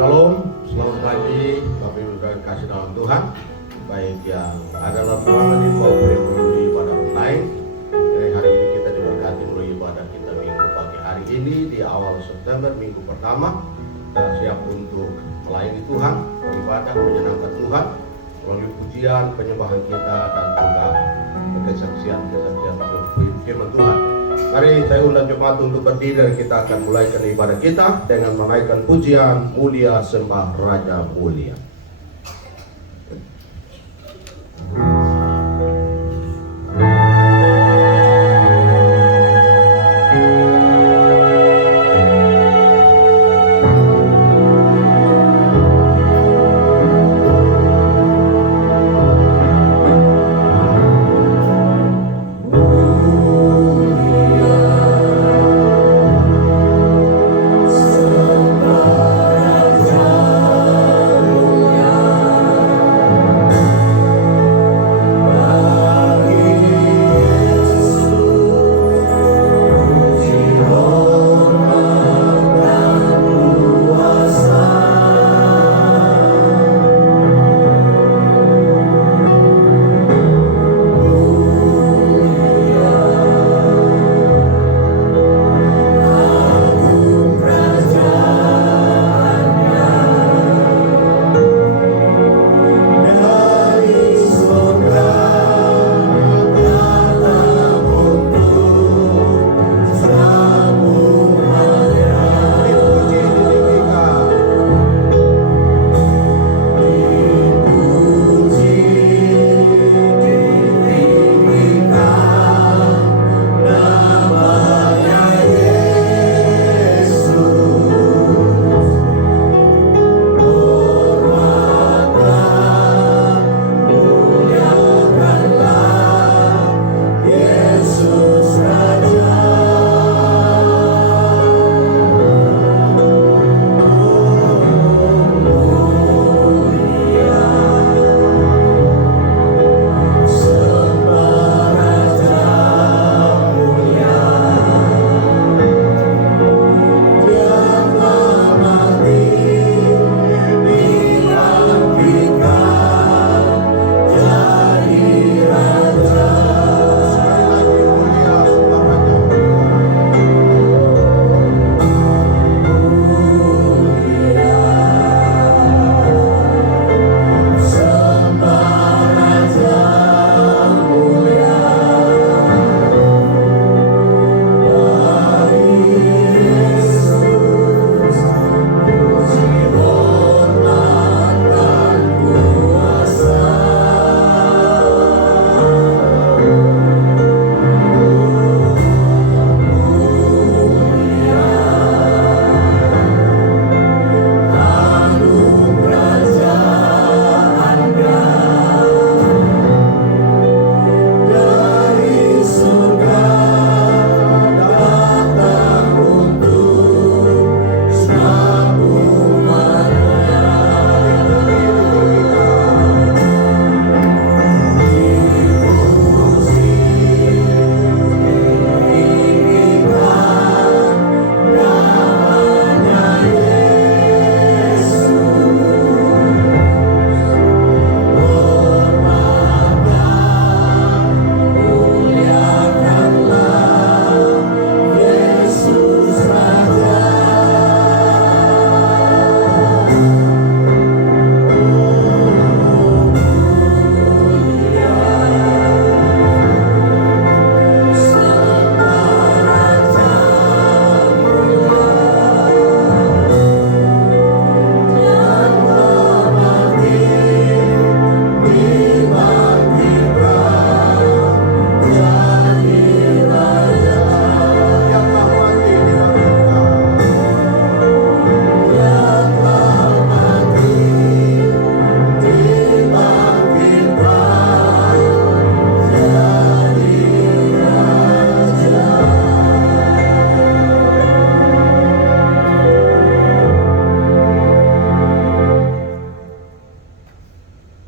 Shalom, selamat pagi Bapak Ibu dan kasih dalam Tuhan, baik yang ada dalam ruangan ini maupun yang melalui ibadah online. Jadi hari ini kita diberkati melalui ibadah kita minggu pagi hari ini di awal September, minggu pertama. Kita siap untuk melayani Tuhan, beribadah, menyenangkan Tuhan melalui pujian, penyembahan kita dan juga kesaksian firman Tuhan. Mari saya undang jemaat untuk berdiri dan kita akan mulaikan ibadah kita dengan menaikkan pujian mulia sembah Raja Mulia.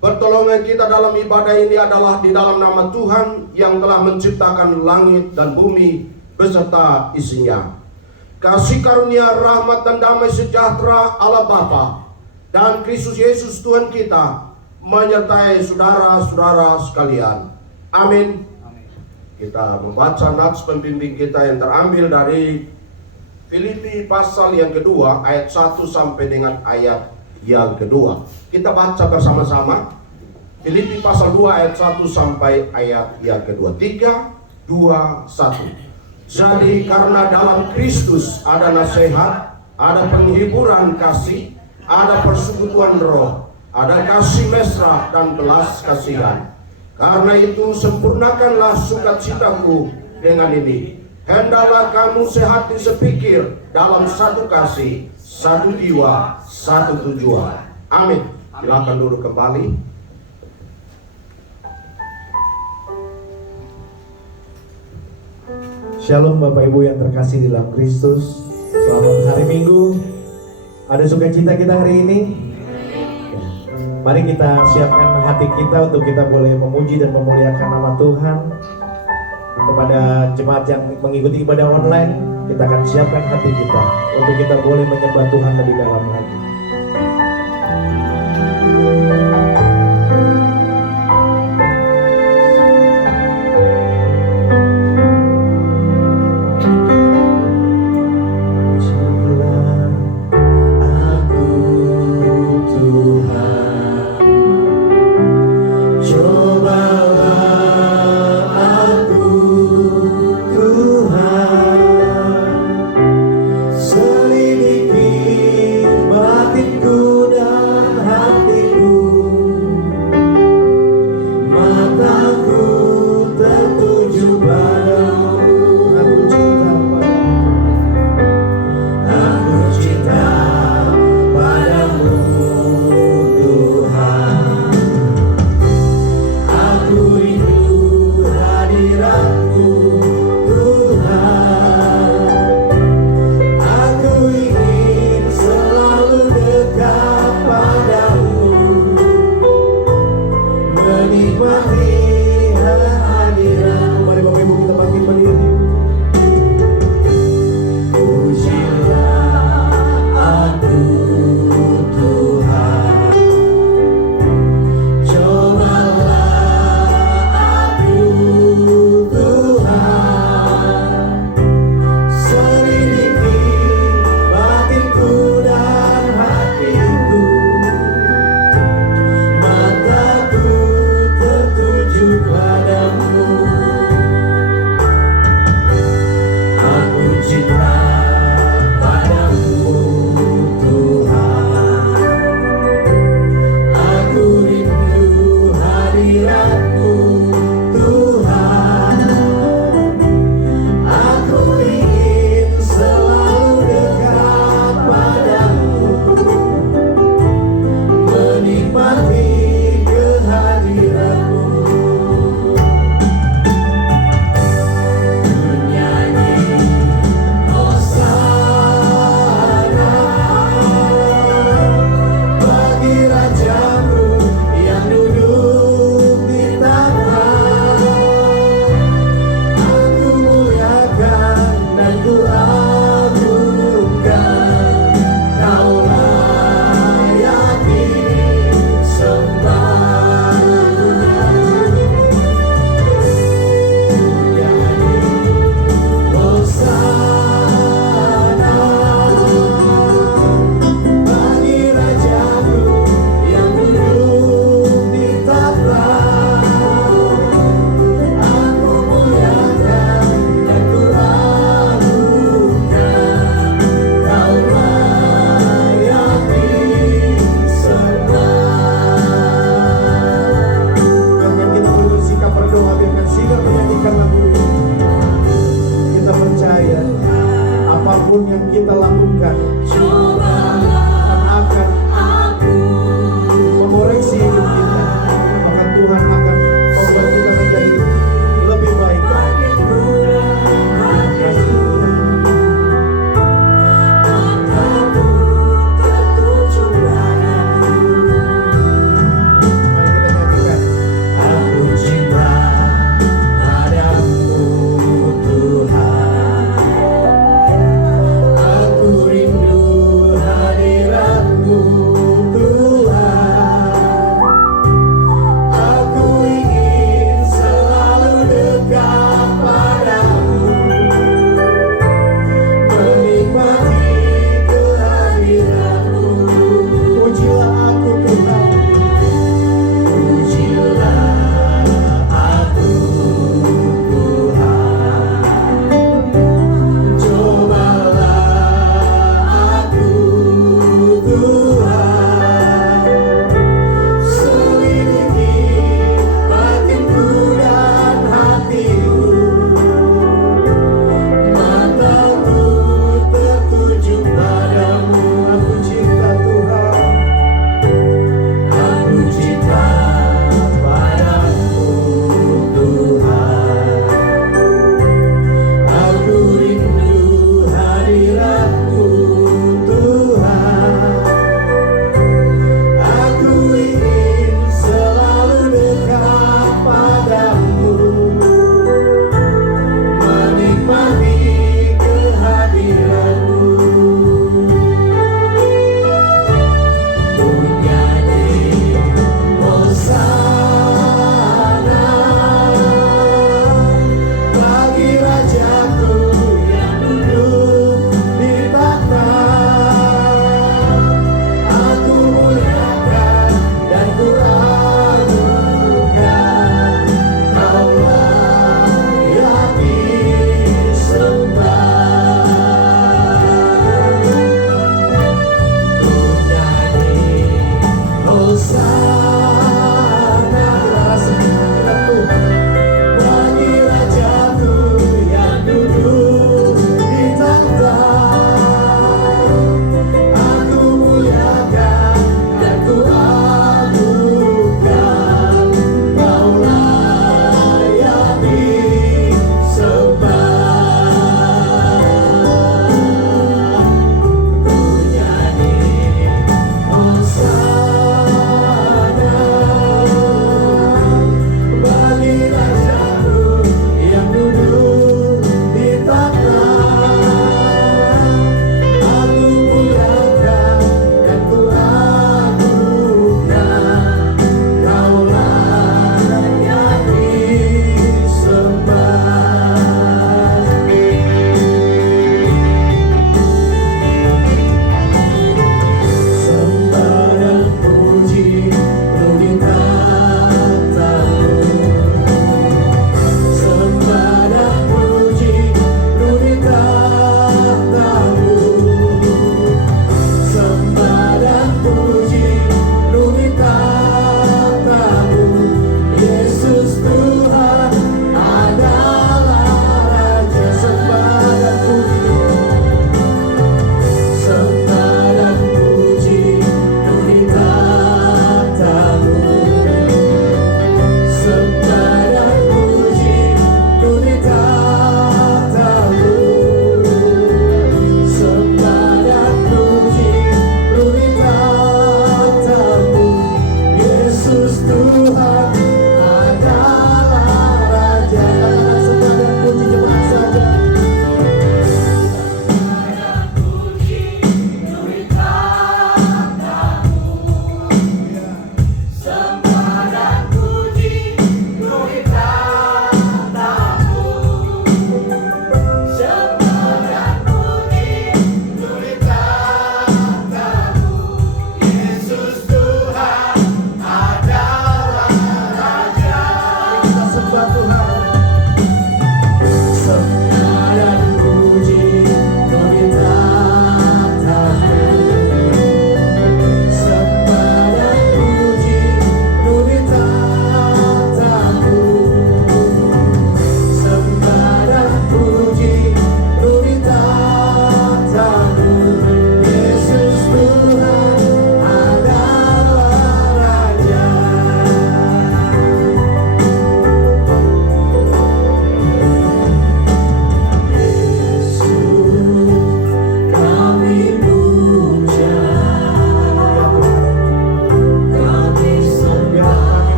Pertolongan kita dalam ibadah ini adalah di dalam nama Tuhan yang telah menciptakan langit dan bumi beserta isinya. kasih karunia, rahmat dan damai sejahtera Allah Bapa dan Kristus Yesus Tuhan kita menyertai saudara-saudara sekalian. Amin. Kita membaca nats pembimbing kita yang terambil dari Filipi pasal yang kedua ayat 1 sampai dengan ayat yang kedua. Kita baca bersama-sama Filipi pasal 2 ayat 1 sampai ayat yang kedua. 3, 2, 1. Jadi karena dalam Kristus ada nasihat, ada penghiburan kasih, ada persekutuan roh, ada kasih mesra dan belas kasihan. Karena itu sempurnakanlah sukacitaku dengan ini. Hendaklah kamu sehati sepikir dalam satu kasih, satu jiwa, satu tujuan. Amin. Silakan duduk kembali. Shalom Bapak Ibu yang terkasih di dalam Kristus. Selamat hari Minggu. Ada sukacita kita hari ini? Mari kita siapkan hati kita untuk kita boleh memuji dan memuliakan nama Tuhan. Kepada jemaat yang mengikuti ibadah online, kita akan siapkan hati kita untuk kita boleh menyembah Tuhan lebih dalam lagi.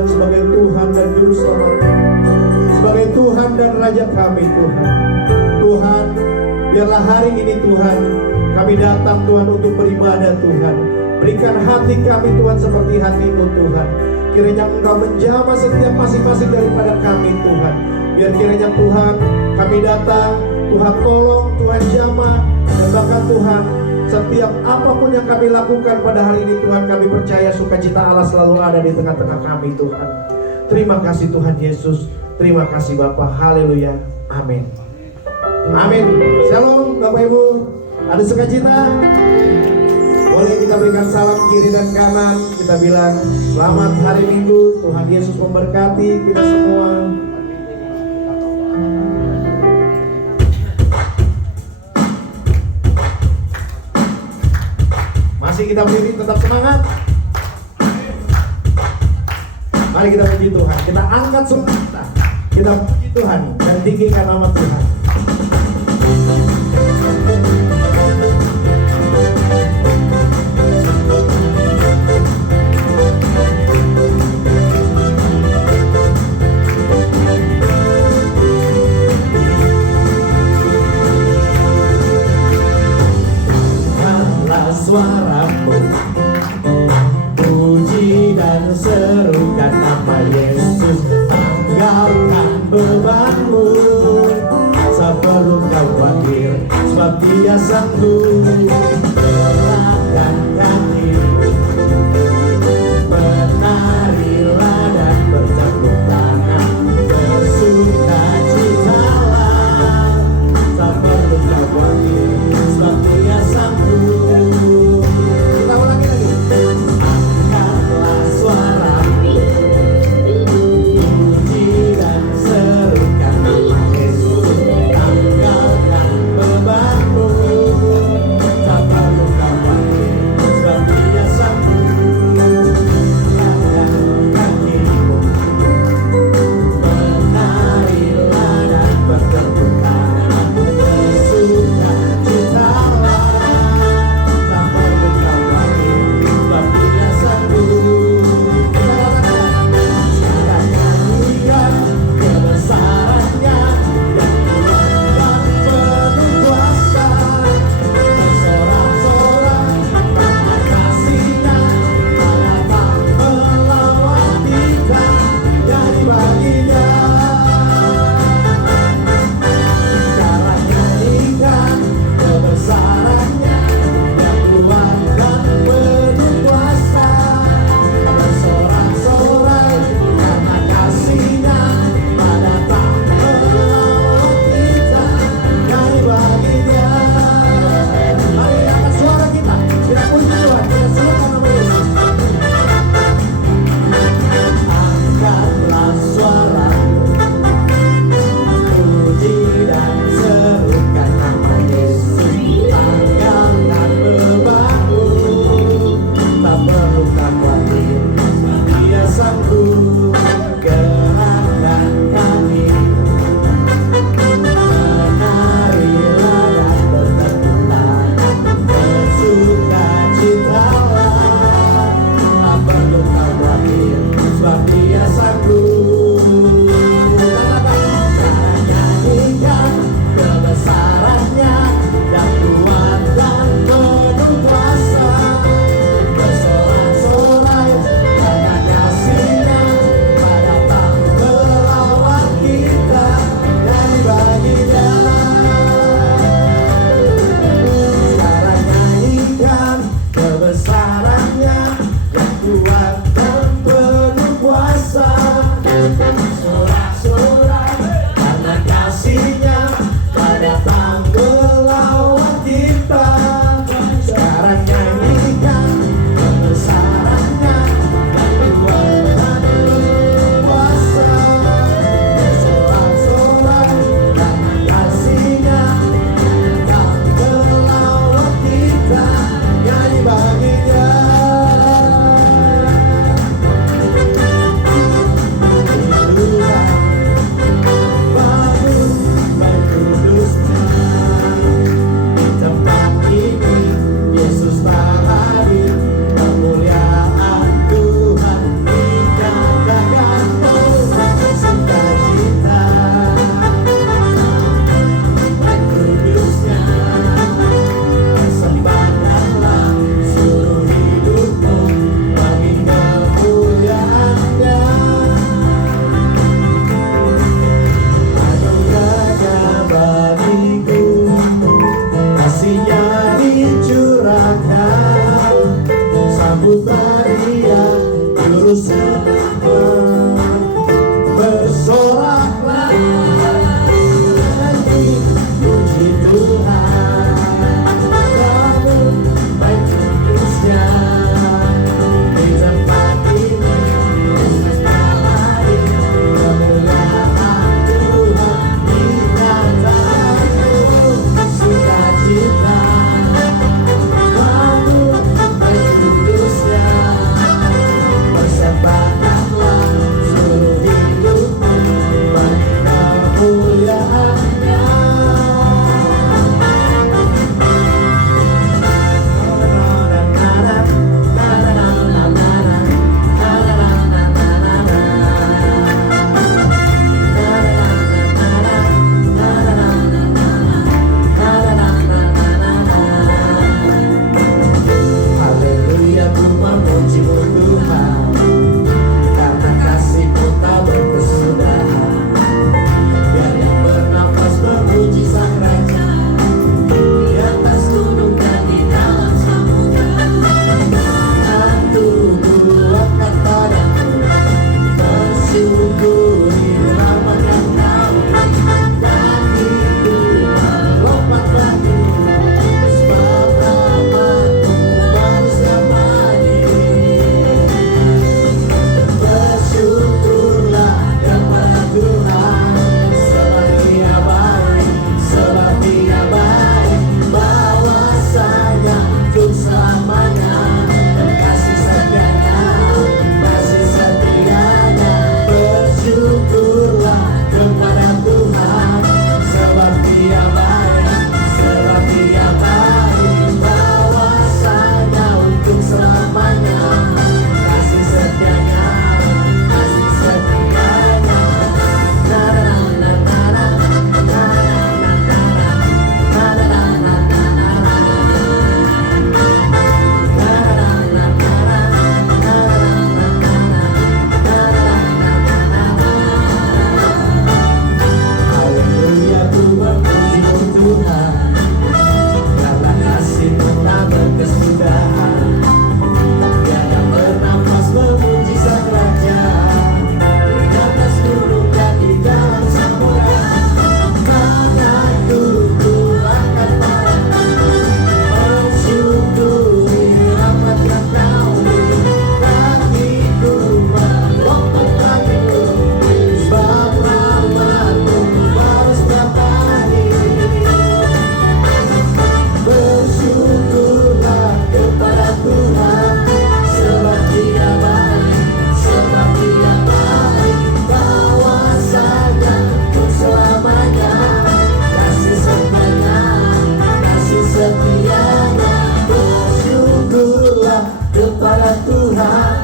Tuhan sebagai Tuhan dan Juru Selamat kami, sebagai Tuhan dan Raja kami Tuhan. Tuhan, biarlah hari ini Tuhan kami datang Tuhan untuk beribadah Tuhan. Berikan hati kami Tuhan seperti hati-Mu Tuhan. Kiranya Engkau menjamah setiap masing-masing daripada kami Tuhan. Biar kiranya Tuhan kami datang, Tuhan tolong, Tuhan jamah. Dan bahkan Tuhan, setiap apapun yang kami lakukan pada hari ini Tuhan, kami percaya sukacita Allah selalu ada di tengah-tengah kami Tuhan. Terima kasih Tuhan Yesus. Terima kasih Bapa. Haleluya. Amin. Amin. Shalom Bapak Ibu. Ada sukacita? Boleh kita berikan salam kiri dan kanan. Kita bilang selamat hari Minggu. Tuhan Yesus memberkati kita semua. Masih kita berdiri tetap semangat. Mari kita puji Tuhan. Kita angkat semua kita. Kita puji Tuhan dan tinggikan nama Tuhan. Suaramu, puji dan serukan nama Yesus. Tanggalkan bebanmu sebelum kau khawatir, sebab Dia sanggup. Gerakkan kakimu, menarilah dan bertepuk tangan, bersukacitalah sebelum kau khawatir, sebab Dia sanggup. Angkatlah suaramu, sambut meriah juru selamat, bersoraklah nyanyi puji Tuhan. Kamu baik kudusnya di tempat ini, kemuliaan Tuhan dinyatakan, sukacita. Kamu baik kudusnya, bersepakatlah seluruh hidupmu bagi kemuliaan-Nya. Haleluya, ku memuji-Mu Tuhan, karena kasih-Mu tak berkesudahan. Biar yang bernafas memuji Sang Raja, di atas gunung dan di dalam samudra. Tubuhku akan padamu, bersyukuri rahmat yang Kau beri. Kakiku melompat lagi, sebab rahmat-Mu baru setiap pagi. Bersyukurlah kepada Tuhan, sebab Dia baik, sebab Dia baik. Bahwasanya untuk selamanya, kasih setianya, kasih setianya. Bersyukurlah kepada Tuhan, sebab Dia baik, sebab Dia baik. Bahwasanya untuk selamanya, kasih setianya, kasih setianya. Haleluya, ku memuji-Mu Tuhan, karena kasih-Mu tak berkesudahan. Dia yang bernafas memuji Sang Raja, di atas gunung dan di dalam samudra. Tanganku akan padamu, bersyukuri rahmat yang Kau beri. Kakiku melompat lagi, sebab rahmat-Mu baru setiap pagi. Bersyukurlah kepada Tuhan, sebab Dia baik, sebab Dia baik. Bahwasanya untuk selamanya, kasih setianya, kasih setianya. Bersyukurlah kepada Tuhan,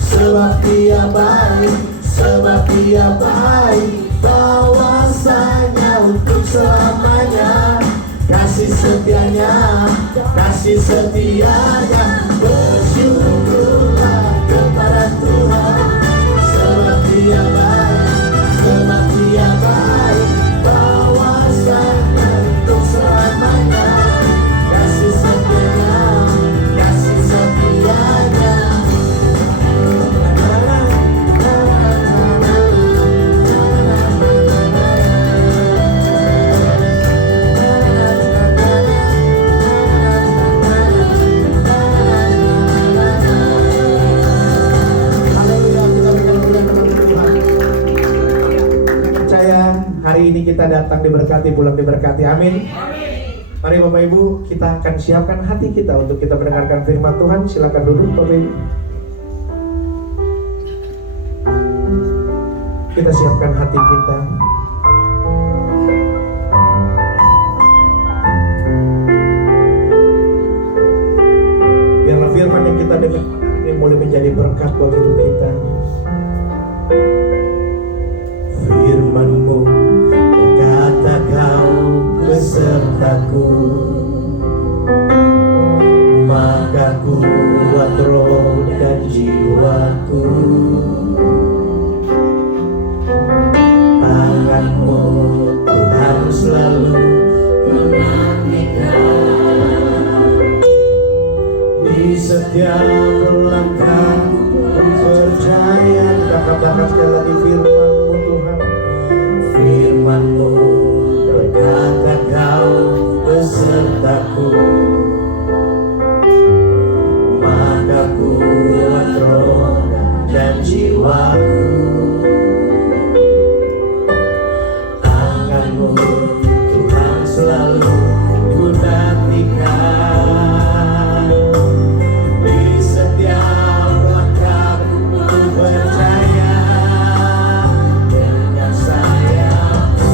sebab Dia baik, sebab Dia baik. Bahwasanya untuk selamanya, kasih setianya, kasih setianya. Bersyukurlah kepada Tuhan, sebab Dia baik, sebab Dia baik. Bahwasanya untuk selamanya, kasih setianya, kasih setianya. Hari ini kita datang diberkati, pulang diberkati. Amin. Mari Bapak Ibu, kita akan siapkan hati kita untuk kita mendengarkan firman Tuhan. Silakan duduk Bapak Ibu. Kita siapkan hati kita. Biarlah firman yang kita dengar ini mulai menjadi berkat buat hidup kita. Firman-Mu berkata, Kau besertaku, maka kuat roh dan jiwaku. Tangan-Mu Tuhan selalu menantikan di setiap langkah ku percaya. Kita katakan sekali lagi firman-Mu Tuhan. Firman-Mu berkata Kau besertaku, maka kuat roh dan jiwaku. Tangan-Mu Tuhan selalu ku nantikan. Di setiap langkahku ku percaya, dengan sayap-Mu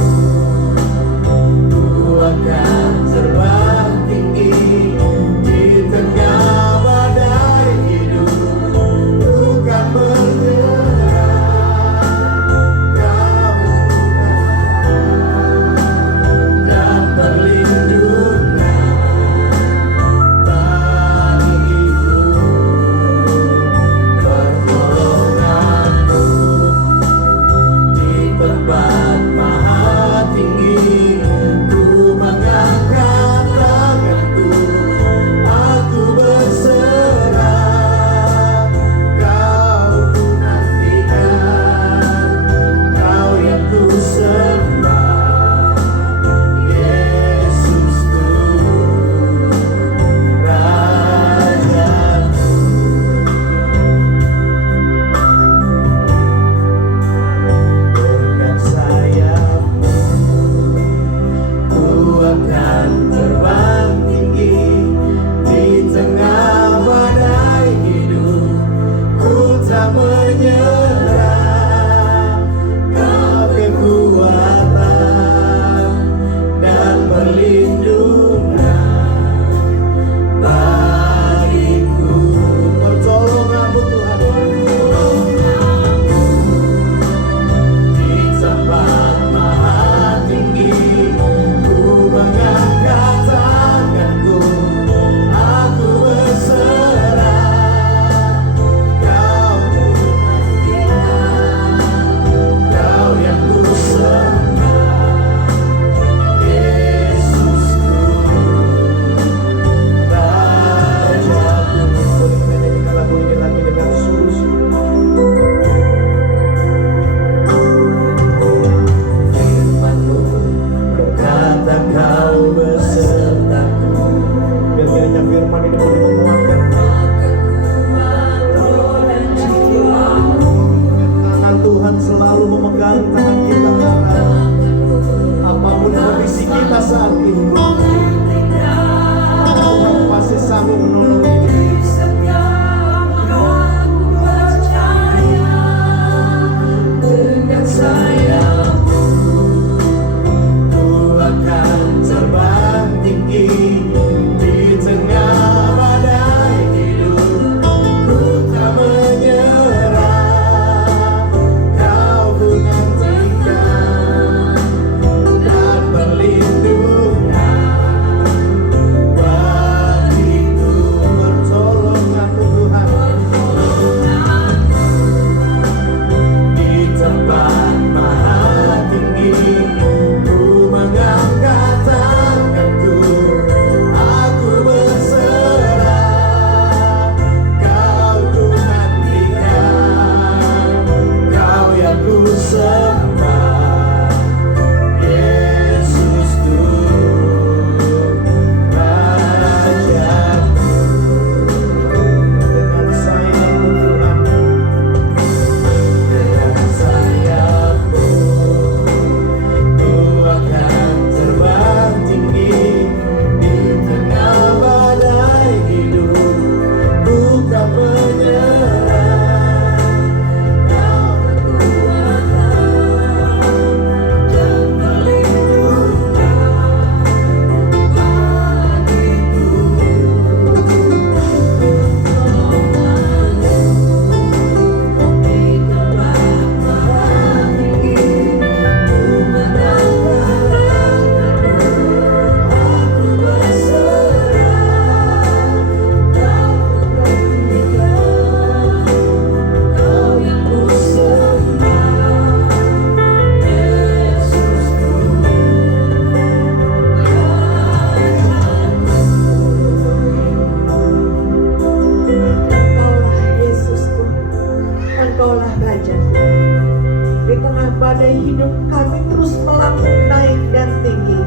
tengah badai hidup kami terus melambung naik dan tinggi,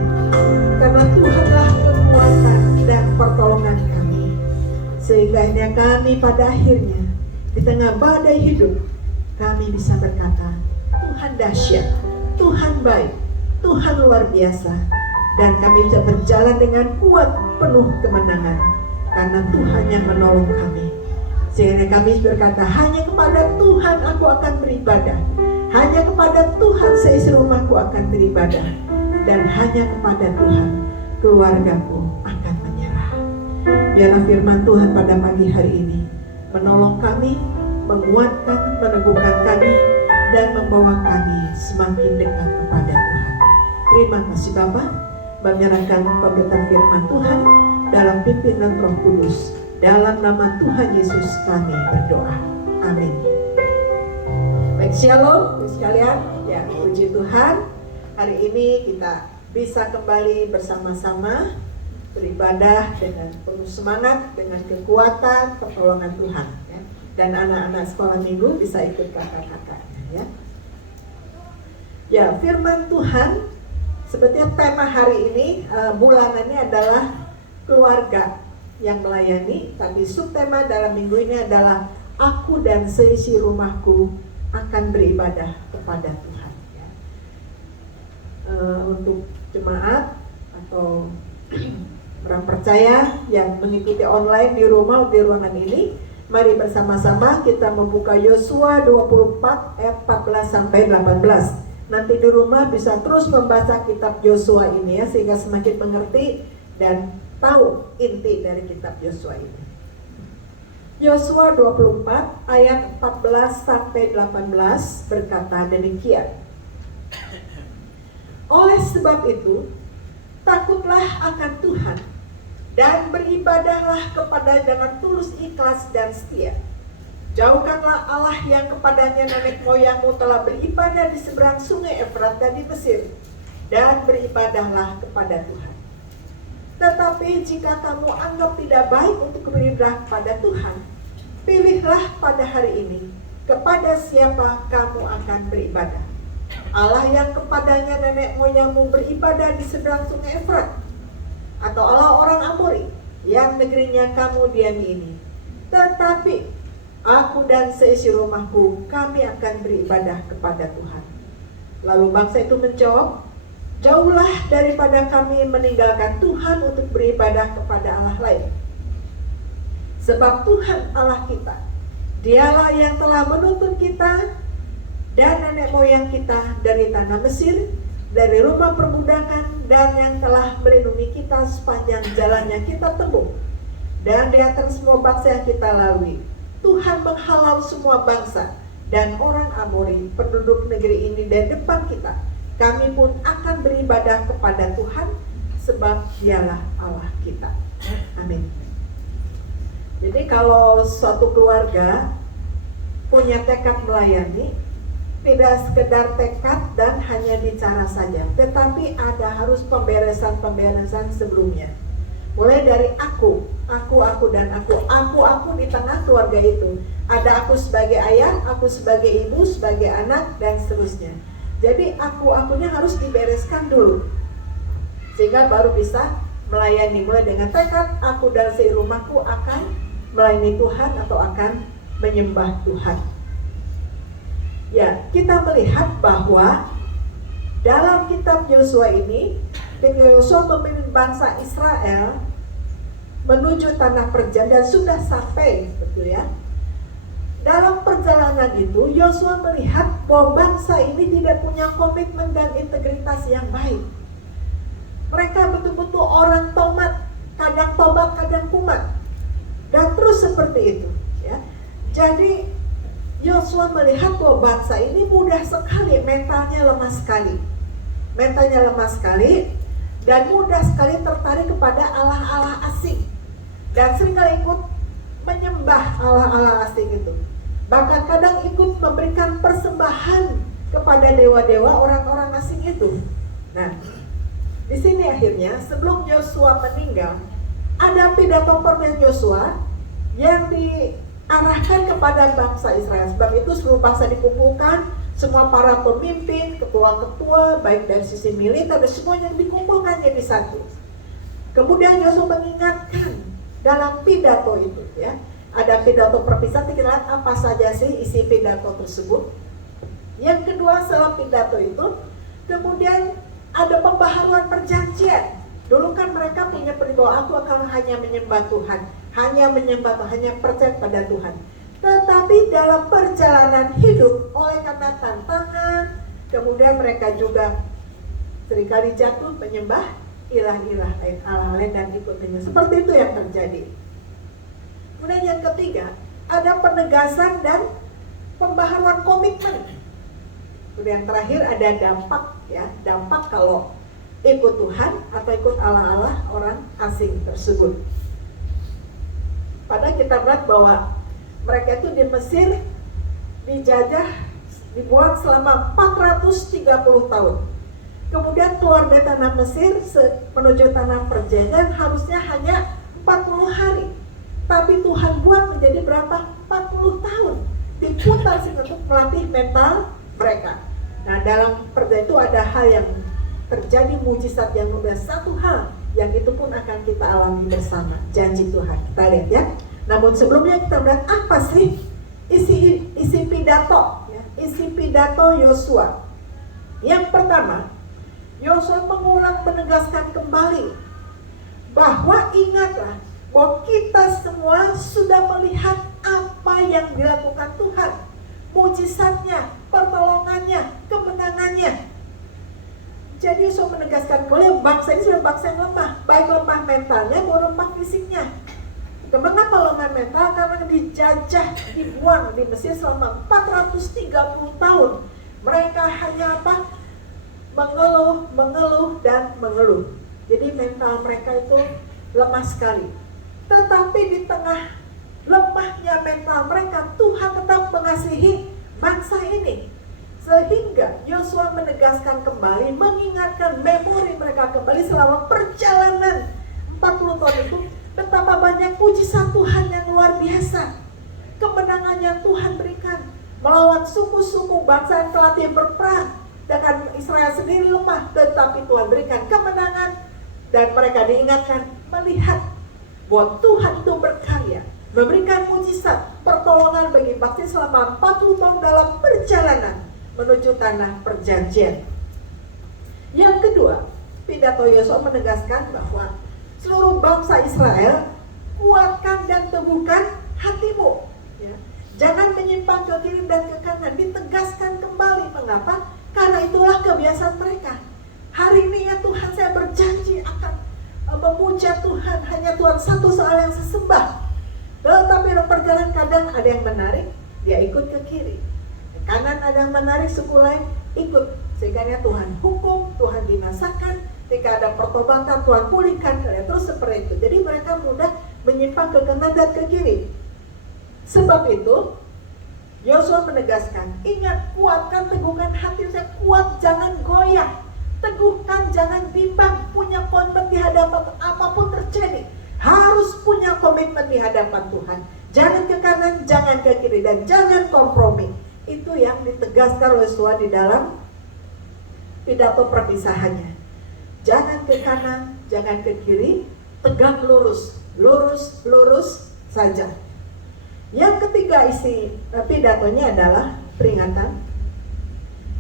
karena Tuhanlah kekuatan dan pertolongan kami. Sehingga kami pada akhirnya di tengah badai hidup kami bisa berkata, Tuhan dahsyat, Tuhan baik, Tuhan luar biasa. Dan kami bisa berjalan dengan kuat penuh kemenangan, karena Tuhan yang menolong kami. Sehingga kami berkata, hanya kepada Tuhan aku akan beribadah, hanya kepada Tuhan seisi rumahku akan beribadah, dan hanya kepada Tuhan keluargaku akan menyerah. Biarlah firman Tuhan pada pagi hari ini menolong kami, menguatkan, meneguhkan kami, dan membawa kami semakin dekat kepada Tuhan. Terima kasih Bapa, menyerahkan pemberitaan firman Tuhan dalam pimpinan Roh Kudus. Dalam nama Tuhan Yesus kami berdoa. Amin. Baik, shalom sekalian. Ya, puji Tuhan. Hari ini kita bisa kembali bersama-sama beribadah dengan penuh semangat, dengan kekuatan pertolongan Tuhan. Ya. Dan anak-anak sekolah minggu bisa ikut kakak-kakaknya. Ya. Ya, firman Tuhan. Sebetulnya tema hari ini bulanannya adalah keluarga yang melayani, tapi subtema dalam minggu ini adalah aku dan seisi rumahku akan beribadah kepada Tuhan. Ya. Untuk jemaat atau orang percaya yang mengikuti online di rumah di ruangan ini, mari bersama-sama kita membuka Yosua 24 ayat 14 sampai 18. Nanti di rumah bisa terus membaca kitab Yosua ini ya, sehingga semakin mengerti dan tahu inti dari kitab Yosua ini. Yosua 24 ayat 14 sampai 18 berkata demikian. Oleh sebab itu, takutlah akan Tuhan dan beribadahlah kepada dengan tulus ikhlas dan setia. Jauhkanlah Allah yang kepadanya nenek moyangmu telah beribadah di seberang sungai Efrat dan di Mesir, dan beribadahlah kepada Tuhan. Tetapi jika kamu anggap tidak baik untuk beribadah kepada Tuhan, pilihlah pada hari ini kepada siapa kamu akan beribadah. Allah yang kepadanya nenek moyangmu beribadah di seberang sungai Efrat, atau Allah orang Amori yang negerinya kamu diami ini. Tetapi aku dan seisi rumahku, kami akan beribadah kepada Tuhan. Lalu bangsa itu menjawab, jauhlah daripada kami meninggalkan Tuhan untuk beribadah kepada Allah lain. Sebab Tuhan Allah kita, Dialah yang telah menuntun kita dan nenek moyang kita dari tanah Mesir, dari rumah perbudakan, dan yang telah melindungi kita sepanjang jalannya kita tempuh, dan di atas semua bangsa yang kita lalui. Tuhan menghalau semua bangsa dan orang Amori penduduk negeri ini dari depan kita. Kami pun akan beribadah kepada Tuhan, sebab Dialah Allah kita. Amin. Jadi kalau suatu keluarga punya tekad melayani, tidak sekedar tekad dan hanya bicara saja, tetapi harus pemberesan sebelumnya. Mulai dari aku dan aku di tengah keluarga itu. Ada aku sebagai ayah, aku sebagai ibu, sebagai anak, dan seterusnya. Jadi akunya harus dibereskan dulu, sehingga baru bisa melayani. Mulai dengan tekad, aku dan seisi rumahku akan melayani Tuhan atau akan menyembah Tuhan. Ya, kita melihat bahwa dalam kitab Yosua ini, Yosua memimpin bangsa Israel menuju tanah perjanjian dan sudah sampai, betul ya. Dalam perjalanan itu, Yosua melihat bahwa bangsa ini tidak punya komitmen dan integritas yang baik. Mereka betul-betul orang tomat, kadang tobat, kadang kumat, dan terus seperti itu. Ya. Jadi Yosua melihat bahwa bangsa ini mudah sekali, mentalnya lemah sekali, dan mudah sekali tertarik kepada Allah-Allah asing, dan seringkali ikut menyembah Allah-Allah asing itu. Bahkan kadang ikut memberikan persembahan kepada dewa-dewa orang-orang asing itu. Nah, di sini akhirnya sebelum Yosua meninggal, ada pidato permen Yosua yang diarahkan kepada bangsa Israel. Sebab itu seluruh bangsa dikumpulkan, Semua para pemimpin, ketua-ketua, baik dari sisi militer dan semuanya dikumpulkan jadi satu. Kemudian Yosua mengingatkan dalam pidato itu, ya, ada pidato perpisahan. Kita lihat apa saja sih isi pidato tersebut. Yang kedua, setelah pidato itu, kemudian ada pembaharuan perjanjian. Dulu kan mereka punya prinsip, aku akan hanya menyembah Tuhan, hanya percaya pada Tuhan. Tetapi dalam perjalanan hidup, oleh karena tantangan, kemudian mereka juga seringkali jatuh menyembah ilah-ilah lain, Allah lain, dan ikut menyembah. Seperti itu yang terjadi. Kemudian yang ketiga, ada penegasan dan pembaharuan komitmen. Kemudian yang terakhir ada dampak, ya, dampak kalau ikut Tuhan atau ikut Allah-Allah orang asing tersebut. Padahal kita lihat bahwa mereka itu di Mesir dijajah, dibuat selama 430 tahun. Kemudian keluar dari tanah Mesir menuju tanah perjanjian harusnya hanya 40 hari. Tapi Tuhan buat menjadi berapa? 40 tahun. Diputar untuk melatih mental mereka. Nah, dalam perjanjian itu ada hal yang terjadi, mujizat yang luar biasa. Satu hal yang itu pun akan kita alami bersama, janji Tuhan. Kita lihat, ya. Namun sebelumnya kita lihat apa sih isi pidato, ya, isi pidato Yosua. Yang pertama, Yosua mengulang menegaskan kembali bahwa ingatlah bahwa kita semua sudah melihat apa yang dilakukan Tuhan, mujizatnya, pertolongannya, kemenangannya. Jadi Yosua menegaskan bahwa bangsa ini sudah bangsa yang lemah, baik lemah mentalnya maupun lemah fisiknya. Mengapa lemah mental? Karena dijajah, dibuang di Mesir selama 430 tahun. Mereka hanya apa? Mengeluh dan mengeluh. Jadi mental mereka itu lemah sekali. Tetapi di tengah lemahnya mental mereka, Tuhan tetap mengasihi bangsa ini. Sehingga Yosua menegaskan kembali, mengingatkan memori mereka kembali selama perjalanan 40 tahun itu, betapa banyak mujizat Tuhan yang luar biasa. Kemenangan yang Tuhan berikan melawan suku-suku bangsa yang telatih berperang dengan Israel sendiri lemah, tetapi Tuhan berikan kemenangan. Dan mereka diingatkan melihat bahwa Tuhan itu berkarya, memberikan mujizat, pertolongan bagi bangsa selama 40 tahun dalam perjalanan menuju tanah perjanjian. Yang kedua, pidato Yosua menegaskan bahwa seluruh bangsa Israel, kuatkan dan teguhkan hatimu, ya. Jangan menyimpang ke kiri dan ke kanan. Ditegaskan kembali. Mengapa? Karena itulah kebiasaan mereka. Hari ini ya Tuhan, saya berjanji akan memuja Tuhan, hanya Tuhan satu soal yang saya sembah. Tetapi dalam perjalanan kadang ada yang menarik, dia ikut ke kiri. Kanan ada yang menarik, suku lain ikut. Sehingga Tuhan hukum, Tuhan binasakan. Ketika ada pertobatan, Tuhan pulihkan. Terus seperti itu. Jadi mereka mudah menyimpang ke kanan dan ke kiri. Sebab itu Yosua menegaskan, ingat, kuatkan, teguhkan hati saya. Kuat, jangan goyah. Teguhkan, jangan bimbang. Punya komitmen di hadapan apapun terjadi. Harus punya komitmen di hadapan Tuhan. Jangan ke kanan, jangan ke kiri, dan jangan kompromi. Itu yang ditegaskan oleh Yosua di dalam pidato perpisahannya. Jangan ke kanan, jangan ke kiri, tegak lurus, lurus saja. Yang ketiga isi pidatonya adalah peringatan.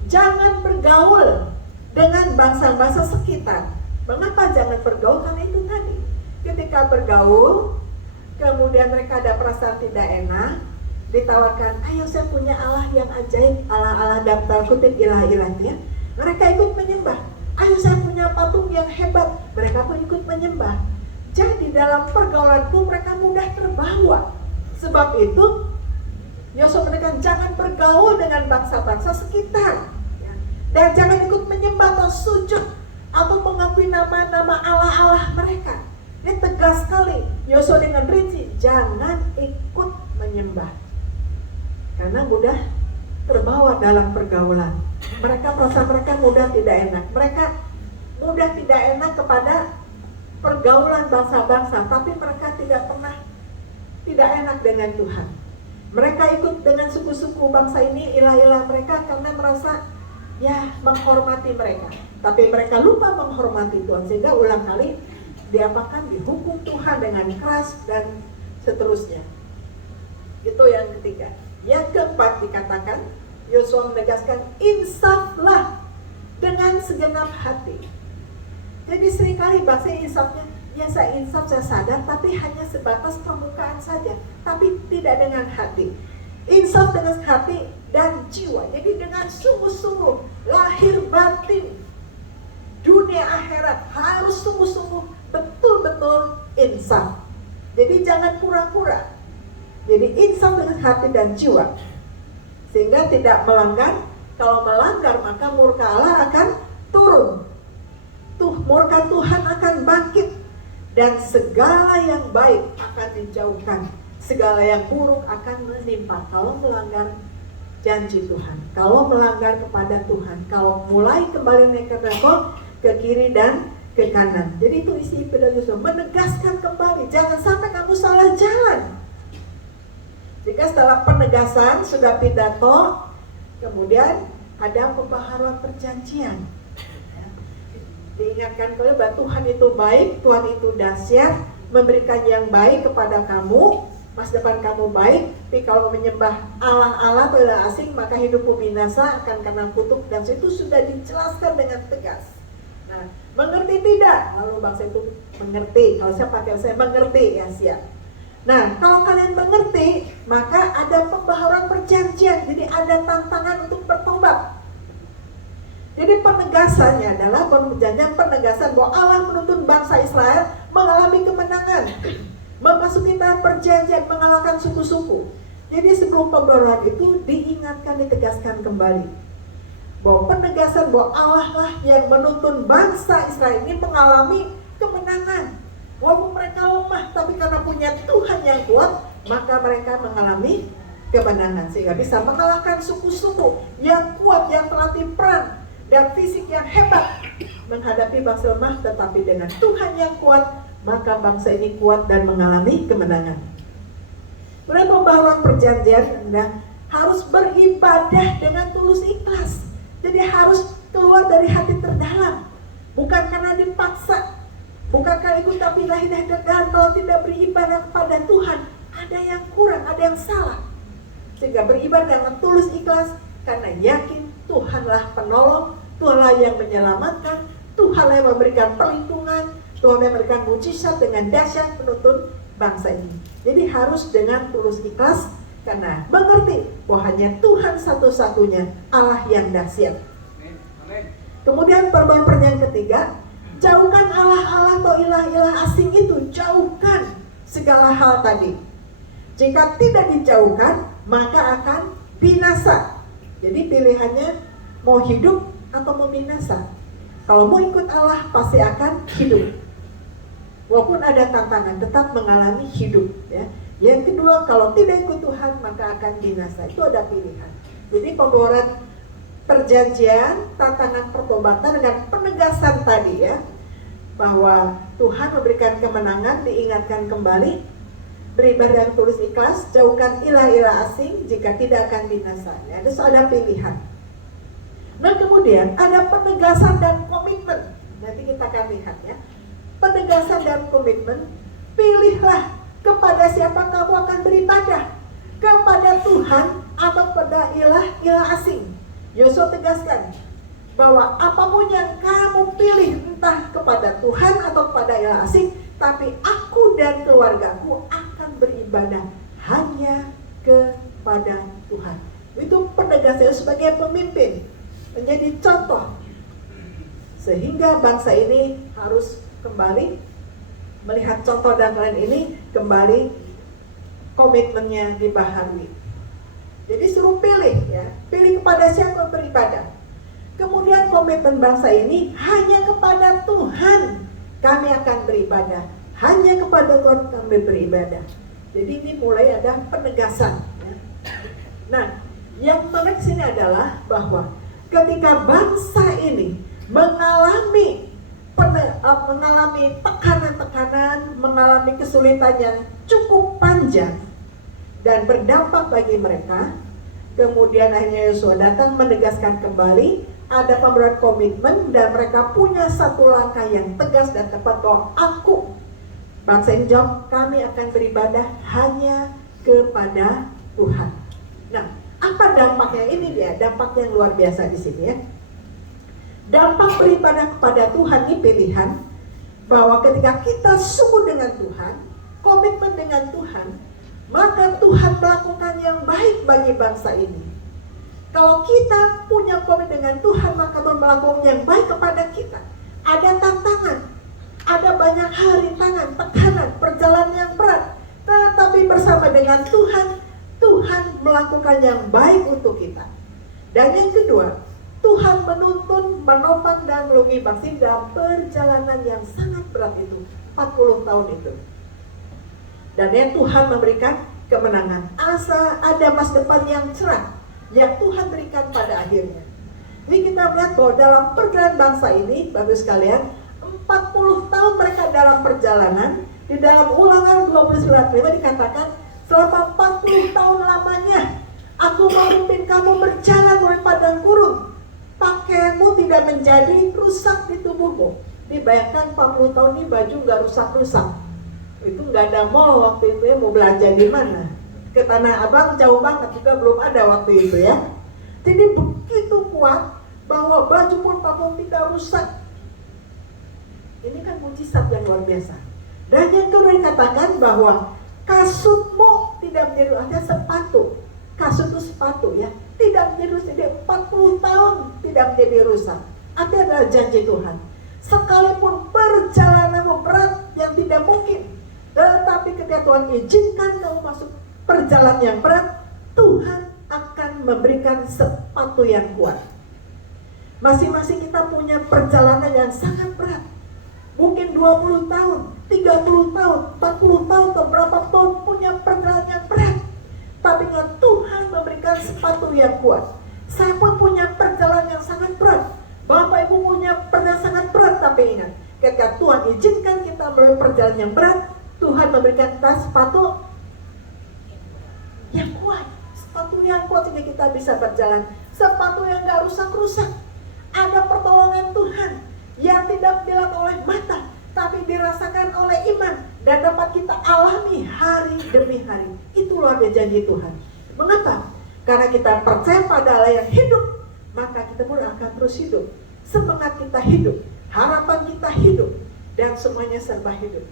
Jangan bergaul dengan bangsa-bangsa sekitar. Mengapa jangan bergaul? Karena itu tadi, ketika bergaul, kemudian mereka ada perasaan tidak enak, ditawarkan, ayo saya punya Allah yang ajaib, Allah-Allah dalam tanda kutip ilah-ilahnya. Mereka ikut menyembah. Ayo saya punya patung yang hebat, mereka pun ikut menyembah. Jadi dalam pergaulan itu mereka mudah terbawa. Sebab itu Yosua menekan, jangan bergaul dengan bangsa-bangsa sekitar, ya. Dan jangan ikut menyembah atau sujud atau mengakui nama-nama Allah-Allah mereka. Ini tegas sekali Yosua dengan rinci, jangan ikut menyembah. Karena mudah terbawa dalam pergaulan. Mereka merasa mereka mudah tidak enak. Mereka mudah tidak enak kepada pergaulan bangsa-bangsa, tapi mereka tidak pernah tidak enak dengan Tuhan. Mereka ikut dengan suku-suku bangsa ini, ilah-ilah mereka karena merasa ya menghormati mereka. Tapi mereka lupa menghormati Tuhan, sehingga ulang kali diapakan, dihukum Tuhan dengan keras dan seterusnya. Itu yang ketiga. Yang keempat dikatakan, Yosua menegaskan, insaflah dengan segenap hati. Jadi seringkali bahasa insafnya, ya saya insaf, saya sadar, tapi hanya sebatas permukaan saja, tapi tidak dengan hati. Insaf dengan hati dan jiwa. Jadi dengan sungguh-sungguh, lahir batin, dunia akhirat harus sungguh-sungguh betul-betul insaf. Jadi jangan pura-pura. Jadi insaf dengan hati dan jiwa, sehingga tidak melanggar. Kalau melanggar maka murka Allah akan turun. Murka Tuhan akan bangkit, dan segala yang baik akan dijauhkan, segala yang buruk akan menimpa. Kalau melanggar janji Tuhan, kalau melanggar kepada Tuhan, kalau mulai kembali naik ke kiri dan ke kanan. Jadi itu isi pidato Yosua, menegaskan kembali, jangan sampai kamu salah jalan. Jika setelah penegasan sudah pidato, kemudian ada pembaharuan perjanjian. Diingatkan kembali bahwa Tuhan itu baik, Tuhan itu dahsyat, memberikan yang baik kepada kamu, masa depan kamu baik. Tapi kalau menyembah Allah-Allah atau ilah asing, maka hidupmu binasa akan kena kutuk, dan itu sudah dijelaskan dengan tegas. Nah, mengerti tidak? Lalu bangsa itu mengerti. Kalau saya pakai saya mengerti, ya siap. Nah, kalau kalian mengerti, maka ada pembaharuan perjanjian. Jadi ada tantangan untuk bertobat. Jadi penegasannya adalah perjanjian, penegasan bahwa Allah menuntun bangsa Israel mengalami kemenangan, memasuki tahap perjanjian, mengalahkan suku-suku. Jadi sebelum pembaharuan itu diingatkan, ditegaskan kembali bahwa penegasan bahwa Allah lah yang menuntun bangsa Israel ini mengalami kemenangan. Walaupun mereka lemah, tapi karena punya Tuhan yang kuat, maka mereka mengalami kemenangan, sehingga bisa mengalahkan suku-suku yang kuat, yang terlatih perang dan fisik yang hebat menghadapi bangsa lemah. Tetapi dengan Tuhan yang kuat, maka bangsa ini kuat dan mengalami kemenangan. Mulai pembaharuan perjanjian, Anda harus beribadah dengan tulus ikhlas. Jadi harus keluar dari hati terdalam, bukan karena dipaksa, bukan karena ikut tapi ilahi dan kalau tidak beribadah kepada Tuhan, ada yang kurang, ada yang salah. Sehingga beribadah dengan tulus ikhlas karena yakin Tuhanlah penolong, Tuhanlah yang menyelamatkan, Tuhanlah yang memberikan perlindungan, Tuhan yang memberikan mujizat dengan dahsyat menuntun bangsa ini. Jadi harus dengan tulus ikhlas karena mengerti bahwa hanya Tuhan satu-satunya Allah yang dahsyat. Kemudian pembaharuan yang ketiga, jauhkan Allah-Allah atau ilah-ilah asing itu, jauhkan segala hal tadi. Jika tidak dijauhkan, maka akan binasa. Jadi pilihannya mau hidup atau mau binasa. Kalau mau ikut Allah pasti akan hidup. Walaupun ada tantangan, tetap mengalami hidup. Ya. Yang kedua, kalau tidak ikut Tuhan maka akan binasa. Itu ada pilihan. Jadi pembaharuan perjanjian, tantangan pertobatan dengan penegasan tadi ya, bahwa Tuhan memberikan kemenangan, diingatkan kembali, beribadah yang tulus ikhlas, jauhkan ilah-ilah asing, jika tidak akan binasa. Ya, ada pilihan. Nah kemudian ada penegasan dan komitmen. Nanti kita akan lihat ya. Penegasan dan komitmen, pilihlah kepada siapa kamu akan beribadah, kepada Tuhan atau pada ilah asing. Yosua tegaskan bahwa apapun yang kamu pilih, entah kepada Tuhan atau kepada ilah asing, tapi aku dan keluargaku akan beribadah hanya kepada Tuhan. Itu penegasan sebagai pemimpin, menjadi contoh, sehingga bangsa ini harus kembali melihat contoh dan lain ini, kembali komitmennya dibaharui. Jadi suruh pilih ya, pilih kepada siapa beribadah. Kemudian komitmen bangsa ini hanya kepada Tuhan kami akan beribadah, hanya kepada Tuhan kami beribadah. Jadi ini mulai ada penegasan ya. Nah, yang menarik sini adalah bahwa ketika bangsa ini mengalami tekanan-tekanan, mengalami kesulitan yang cukup panjang, dan berdampak bagi mereka. Kemudian akhirnya Yosua datang menegaskan kembali ada pemberian komitmen, dan mereka punya satu langkah yang tegas dan tepat bahwa bangsa ini jawab, kami akan beribadah hanya kepada Tuhan. Nah, apa dampaknya? Ini dia dampak yang luar biasa di sini ya. Dampak beribadah kepada Tuhan ini pilihan, bahwa ketika kita sungguh dengan Tuhan, komitmen dengan Tuhan, maka Tuhan melakukan yang baik bagi bangsa ini. Kalau kita punya komitmen dengan Tuhan, maka Tuhan melakukan yang baik kepada kita. Ada tantangan, ada banyak hal rintangan, tekanan, perjalanan yang berat, tetapi bersama dengan Tuhan, Tuhan melakukan yang baik untuk kita. Dan yang kedua, Tuhan menuntun, menopang dan melindungi bangsa dalam perjalanan yang sangat berat itu, 40 tahun itu. Dan yang Tuhan memberikan kemenangan, asa ada masa depan yang cerah yang Tuhan berikan pada akhirnya. Ini kita melihat bahwa dalam perjalanan bangsa ini, Bapak sekalian, 40 tahun mereka dalam perjalanan. Di dalam Ulangan 29:5 dikatakan, selama 40 tahun lamanya aku memimpin kamu berjalan melalui padang gurun, pakaianmu tidak menjadi rusak di tubuhmu. Dibayangkan 40 tahun ini baju nggak rusak-rusak. Itu nggak ada mall waktu itu ya, mau belanja di mana? Ke Tanah Abang jauh banget juga, belum ada waktu itu ya. Jadi begitu kuat bahwa baju pun pakaian tidak rusak. Ini kan mujizat yang luar biasa. Dan yang kedua dikatakan bahwa kasutmu tidak menjadi, artinya sepatu. Kasut itu sepatu ya, tidak menjadi rusak. 40 tahun tidak menjadi rusak. Artinya adalah janji Tuhan. Sekalipun perjalananmu berat yang tidak mungkin, tetapi ketika Tuhan izinkan kamu masuk perjalanan yang berat, Tuhan akan memberikan sepatu yang kuat. Masing-masing kita punya perjalanan yang sangat berat. Mungkin 20 tahun, 30 tahun, 40 tahun, atau berapa tahun punya perjalanan yang berat. Tapi ingat, Tuhan memberikan sepatu yang kuat. Saya pun punya perjalanan yang sangat berat. Bapak Ibu punya perjalanan sangat berat, tapi ingat, ketika Tuhan izinkan kita melalui perjalanan yang berat, Tuhan memberikan kita sepatu yang kuat. Sepatu yang kuat sehingga kita bisa berjalan. Sepatu yang gak rusak-rusak. Ada pertolongan Tuhan yang tidak dilihat oleh mata, tapi dirasakan oleh iman dan dapat kita alami hari demi hari. Itu luar biasa janji Tuhan. Mengapa? Karena kita percaya pada Allah yang hidup, maka kita pun akan terus hidup. Semangat kita hidup, harapan kita hidup, dan semuanya serba hidup.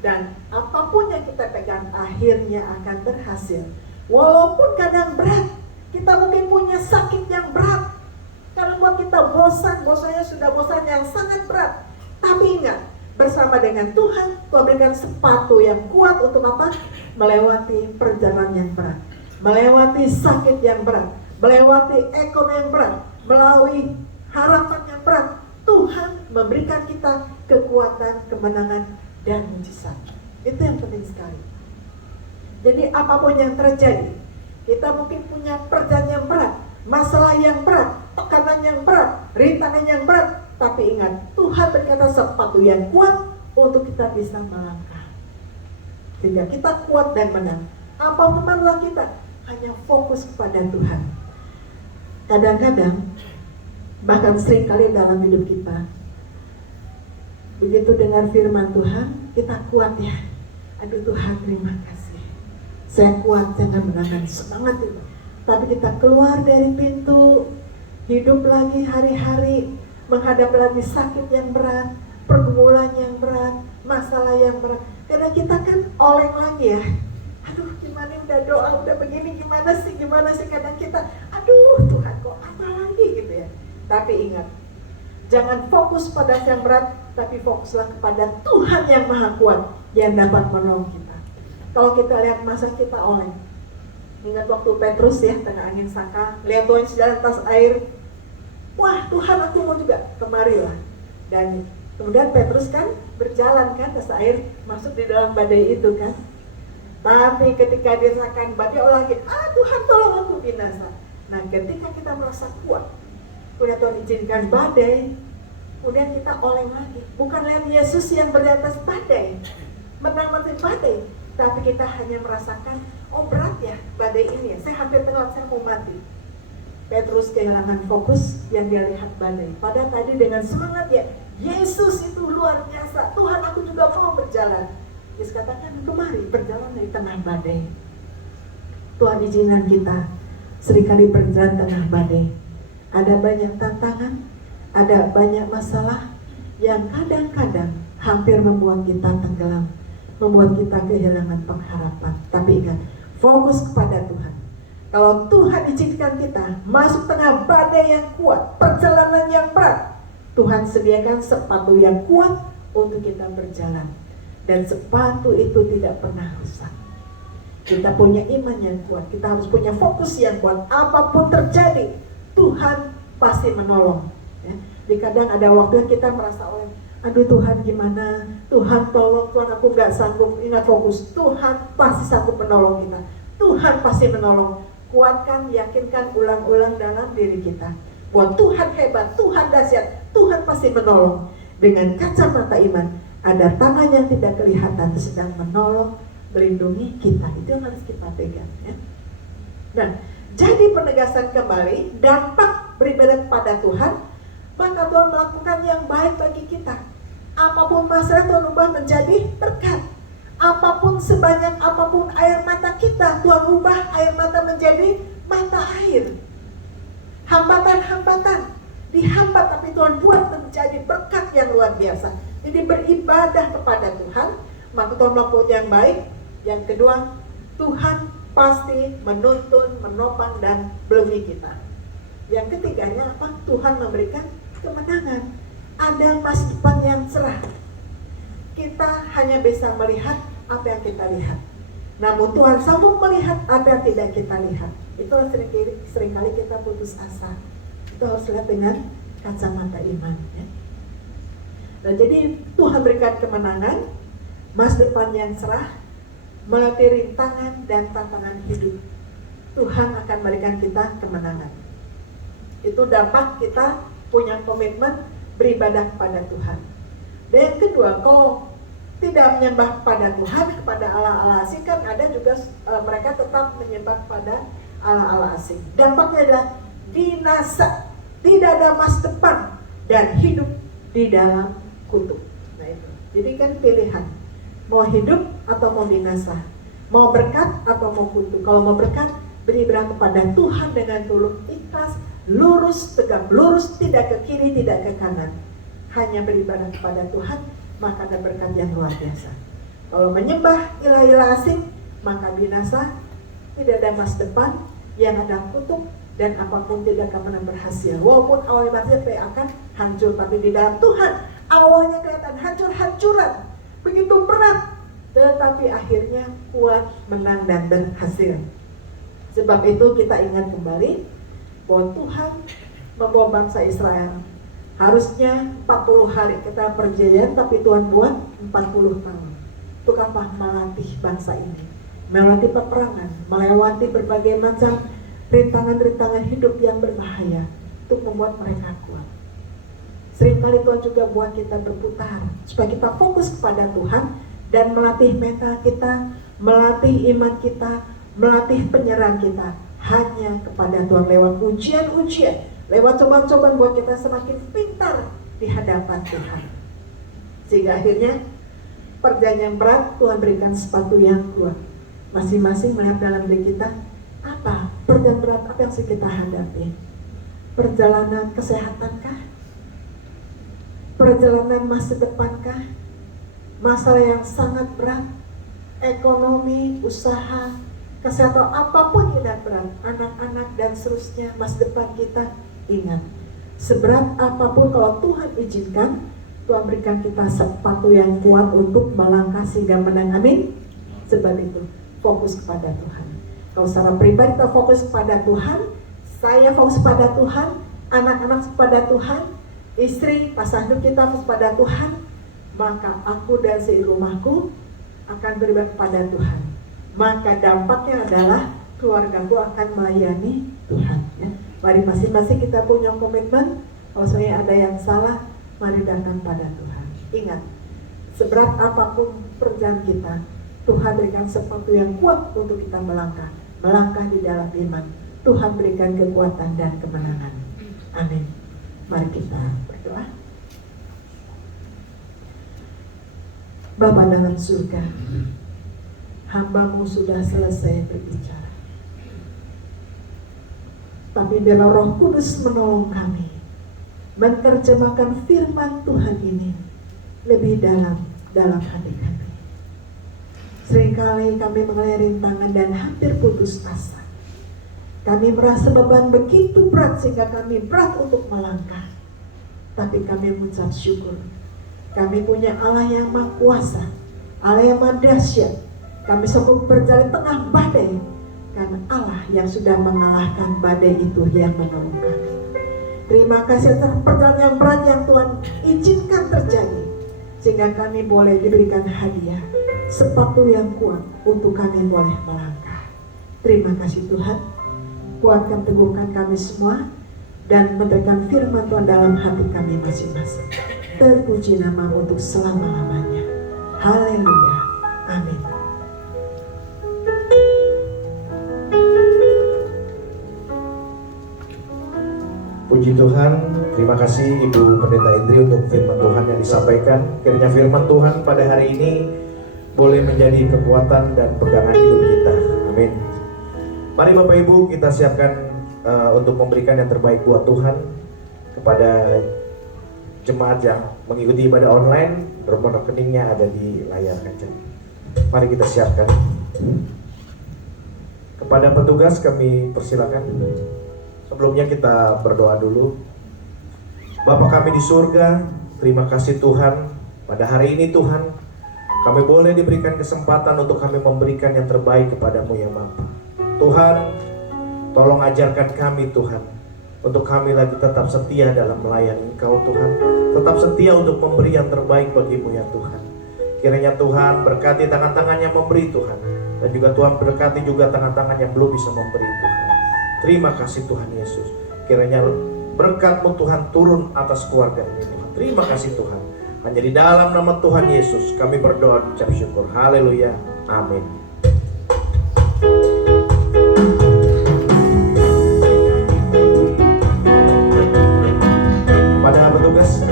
Dan apapun yang kita pegang akhirnya akan berhasil. Walaupun kadang berat, kita mungkin punya sakit yang berat. Kalau buat kita bosannya sudah bosan yang sangat berat. Tapi ingat, bersama dengan Tuhan, Tuhan berikan sepatu yang kuat untuk apa? Melewati perjalanan yang berat, melewati sakit yang berat, melewati ekonomi yang berat, melalui harapan yang berat. Tuhan memberikan kita kekuatan, kemenangan, dan mujizat. Itu yang penting sekali. Jadi apapun yang terjadi, kita mungkin punya perjalanan yang berat, masalah yang berat, tekanan yang berat, rintangan yang berat. Tapi ingat, Tuhan berkata sepatu yang kuat untuk kita bisa melangkah. Sehingga kita kuat dan menang. Apapun masalah kita, hanya fokus kepada Tuhan. Kadang-kadang, bahkan seringkali dalam hidup kita, begitu dengar firman Tuhan, kita kuat ya. Aduh Tuhan, terima kasih. Saya kuat, saya akan menangkan, semangat itu. Tapi kita keluar dari pintu, hidup lagi hari-hari, menghadapi lagi sakit yang berat, pergumulan yang berat, masalah yang berat. Karena kita kan oleng lagi ya. Aduh gimana, udah doa, udah begini, gimana sih. Kadang kita, aduh Tuhan kok apa lagi gitu ya. Tapi ingat, jangan fokus pada yang berat, tapi fokuslah kepada Tuhan yang maha kuat, yang dapat menolong kita. Kalau kita lihat masa kita oleng, ingat waktu Petrus ya, tengah angin saka, lihat Tuhan jalan atas air. Wah Tuhan, aku mau juga, kemarilah. Dan kemudian Petrus kan berjalan kan atas air, masuk di dalam badai itu kan. Tapi ketika dirasakan badai lagi, Tuhan tolong aku binasa. Nah ketika kita merasa kuat, udah Tuhan izinkan badai, kemudian kita oleng lagi. Bukan lihat Yesus yang berada atas badai, menang badai, tapi kita hanya merasakan, oh berat ya badai ini ya, saya hampir tenggelam, saya mau mati. Petrus kehilangan fokus yang dia lihat badai. Padahal tadi dengan semangat ya, Yesus itu luar biasa, Tuhan aku juga mau berjalan. Yesus katakan, kemari berjalan dari tengah badai. Tuhan izinkan kita seringkali berjalan tengah badai. Ada banyak tantangan, ada banyak masalah yang kadang-kadang hampir membuat kita tenggelam, membuat kita kehilangan pengharapan. Tapi ingat, fokus kepada Tuhan. Kalau Tuhan izinkan kita masuk tengah badai yang kuat, perjalanan yang berat, Tuhan sediakan sepatu yang kuat untuk kita berjalan. Dan sepatu itu tidak pernah rusak. Kita punya iman yang kuat, kita harus punya fokus yang kuat. Apapun terjadi, Tuhan pasti menolong. Ya. Di kadang ada waktu yang kita merasa, aduh Tuhan gimana, Tuhan tolong, Tuhan aku gak sanggup. Ingat fokus, Tuhan pasti sanggup menolong kita. Tuhan pasti menolong. Kuatkan, yakinkan, ulang-ulang dalam diri kita bahwa Tuhan hebat, Tuhan dahsyat, Tuhan pasti menolong. Dengan kacamata iman, ada tangan yang tidak kelihatan sedang menolong, melindungi kita. Itu yang harus kita pegang ya. Nah, jadi penegasan kembali dampak beribadah kepada Tuhan, maka Tuhan melakukan yang baik bagi kita. Apapun masalah, Tuhan ubah menjadi berkat. Apapun sebanyak apapun air mata kita, Tuhan ubah air mata menjadi mata air. Hambatan-hambatan dihambat, tapi Tuhan buat menjadi berkat yang luar biasa. Jadi beribadah kepada Tuhan, maka Tuhan melakukan yang baik. Yang kedua, Tuhan pasti menuntun, menopang, dan melindungi kita. Yang ketiganya apa? Tuhan memberikan kemenangan. Ada masa depan yang cerah. Kita hanya bisa melihat apa yang kita lihat. Namun Tuhan sanggup melihat apa yang tidak kita lihat. Itulah seringkali kita putus asa. Itu harus lihat dengan kacamata iman ya. Nah, jadi Tuhan berikan kemenangan, masa depan yang cerah, melalui rintangan dan tantangan hidup. Tuhan akan berikan kita kemenangan. Itu dampak kita punya komitmen beribadah kepada Tuhan. Dan yang kedua, kalau tidak menyembah kepada Tuhan, kepada Allah-Allah asing, kan ada juga mereka tetap menyembah kepada Allah-Allah asing. Dampaknya adalah binasa, tidak ada masa depan, dan hidup di dalam kutuk. Nah itu, jadi kan pilihan, mau hidup atau mau binasa, mau berkat atau mau kutuk. Kalau mau berkat, beribadah kepada Tuhan dengan tulus, ikhlas, lurus, tegak lurus, tidak ke kiri, tidak ke kanan. Hanya beribadah kepada Tuhan, maka ada berkat yang luar biasa. Kalau menyembah ilah-ilah asing, maka binasa, tidak ada masa depan, yang ada kutuk, dan apapun tidak akan pernah berhasil. Walaupun awalnya akan hancur, tapi di dalam Tuhan awalnya kelihatan hancur-hancuran, begitu berat, tetapi akhirnya kuat, menang, dan berhasil. Sebab itu kita ingat kembali bahwa Tuhan membawa bangsa Israel. Harusnya 40 hari kita perjanjian, tapi Tuhan buat 40 tahun. Untuk apa? Melatih bangsa ini, melewati peperangan, melewati berbagai macam rintangan-rintangan hidup yang berbahaya untuk membuat mereka kuat. Seringkali Tuhan juga buat kita berputar supaya kita fokus kepada Tuhan dan melatih mental kita, melatih iman kita, melatih penyerahan kita hanya kepada Tuhan lewat ujian-ujian, lewat cobaan-cobaan buat kita semakin pintar di hadapan Tuhan. Sehingga akhirnya perjanjian berat Tuhan berikan sepatu yang kuat. Masing-masing melihat dalam diri kita, apa perjalanan berat apa yang kita hadapi? Perjalanan kesehatankah? Perjalanan masa depankah? Masalah yang sangat berat, ekonomi, usaha, kesehatan, apapun yang berat, anak-anak dan seterusnya, masa depan kita. Ingat, seberat apapun kalau Tuhan izinkan, Tuhan berikan kita sepatu yang kuat untuk melangkah sehingga menang. Amin. Sebab itu fokus kepada Tuhan. Kalau secara pribadi kita fokus kepada Tuhan, saya fokus kepada Tuhan, anak-anak kepada Tuhan, istri, pasangan kita fokus kepada Tuhan, maka aku dan rumahku akan beribadah kepada Tuhan. Maka dampaknya adalah keluargaku akan melayani Tuhan. Ya. Mari masing-masing kita punya komitmen. Kalau sebenarnya ada yang salah, mari datang pada Tuhan. Ingat, seberat apapun perjalanan kita, Tuhan berikan sepatu yang kuat untuk kita melangkah di dalam iman. Tuhan berikan kekuatan dan kemenangan. Amin. Mari kita berdoa. Bapa dalam surga, hamba-Mu sudah selesai berbicara. Tapi biarlah Roh Kudus menolong kami menerjemahkan firman Tuhan ini lebih dalam hati kami. Seringkali kami mengelir tangan dan hampir putus asa. Kami merasa beban begitu berat sehingga kami berat untuk melangkah. Tapi kami mengucap syukur. Kami punya Allah yang Maha Kuasa, Allah yang Maha Dahsyat. Kami sanggup berjalan tengah badai karena Allah yang sudah mengalahkan badai itu yang menolong kami. Terima kasih atas perjalanan yang berat yang Tuhan izinkan terjadi, sehingga kami boleh diberikan hadiah sepatu yang kuat untuk kami boleh melangkah. Terima kasih Tuhan. Kuatkan, teguhkan kami semua dan memberikan firman Tuhan dalam hati kami masing-masing. Terpuji nama untuk selama-lamanya. Haleluya. Amin. Puji Tuhan, terima kasih Ibu Pendeta Indri untuk firman Tuhan yang disampaikan. Kiranya firman Tuhan pada hari ini boleh menjadi kekuatan dan pegangan hidup kita. Amin. Mari Bapak Ibu kita siapkan untuk memberikan yang terbaik buat Tuhan kepada jemaat yang mengikuti ibadah online. Nomor rekeningnya ada di layar kaca. Mari kita siapkan. Kepada petugas kami persilakan. Sebelumnya kita berdoa dulu. Bapa kami di surga, terima kasih Tuhan. Pada hari ini Tuhan, kami boleh diberikan kesempatan untuk kami memberikan yang terbaik kepadamu ya Bapa. Tuhan, tolong ajarkan kami Tuhan, untuk kami lagi tetap setia dalam melayani Engkau Tuhan. Tetap setia untuk memberi yang terbaik bagimu ya Tuhan. Kiranya Tuhan berkati tangan-tangan yang memberi Tuhan. Dan juga Tuhan berkati juga tangan-tangan yang belum bisa memberi Tuhan. Terima kasih Tuhan Yesus. Kiranya berkat-Mu Tuhan turun atas keluarga ini Tuhan. Terima kasih Tuhan. Hanya di dalam nama Tuhan Yesus kami berdoa dan ucap syukur. Haleluya. Amin. Pada petugas.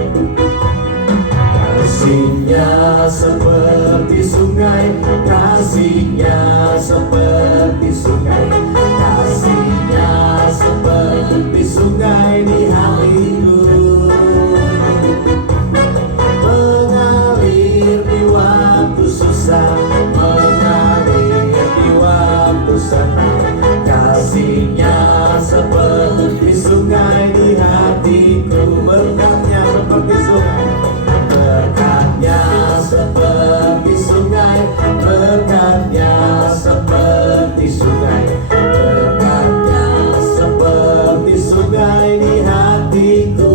Kasih-Nya seperti sungai, kasih-Nya seperti sungai, kasih-Nya seperti sungai di hatiku, mengalir di waktu susah, mengalir di waktu senang. Kasih-Nya seperti sungai di hatiku, berkatnya seperti sungai. Berkatnya seperti sungai, berkatnya seperti sungai, berkatnya seperti sungai di hatiku,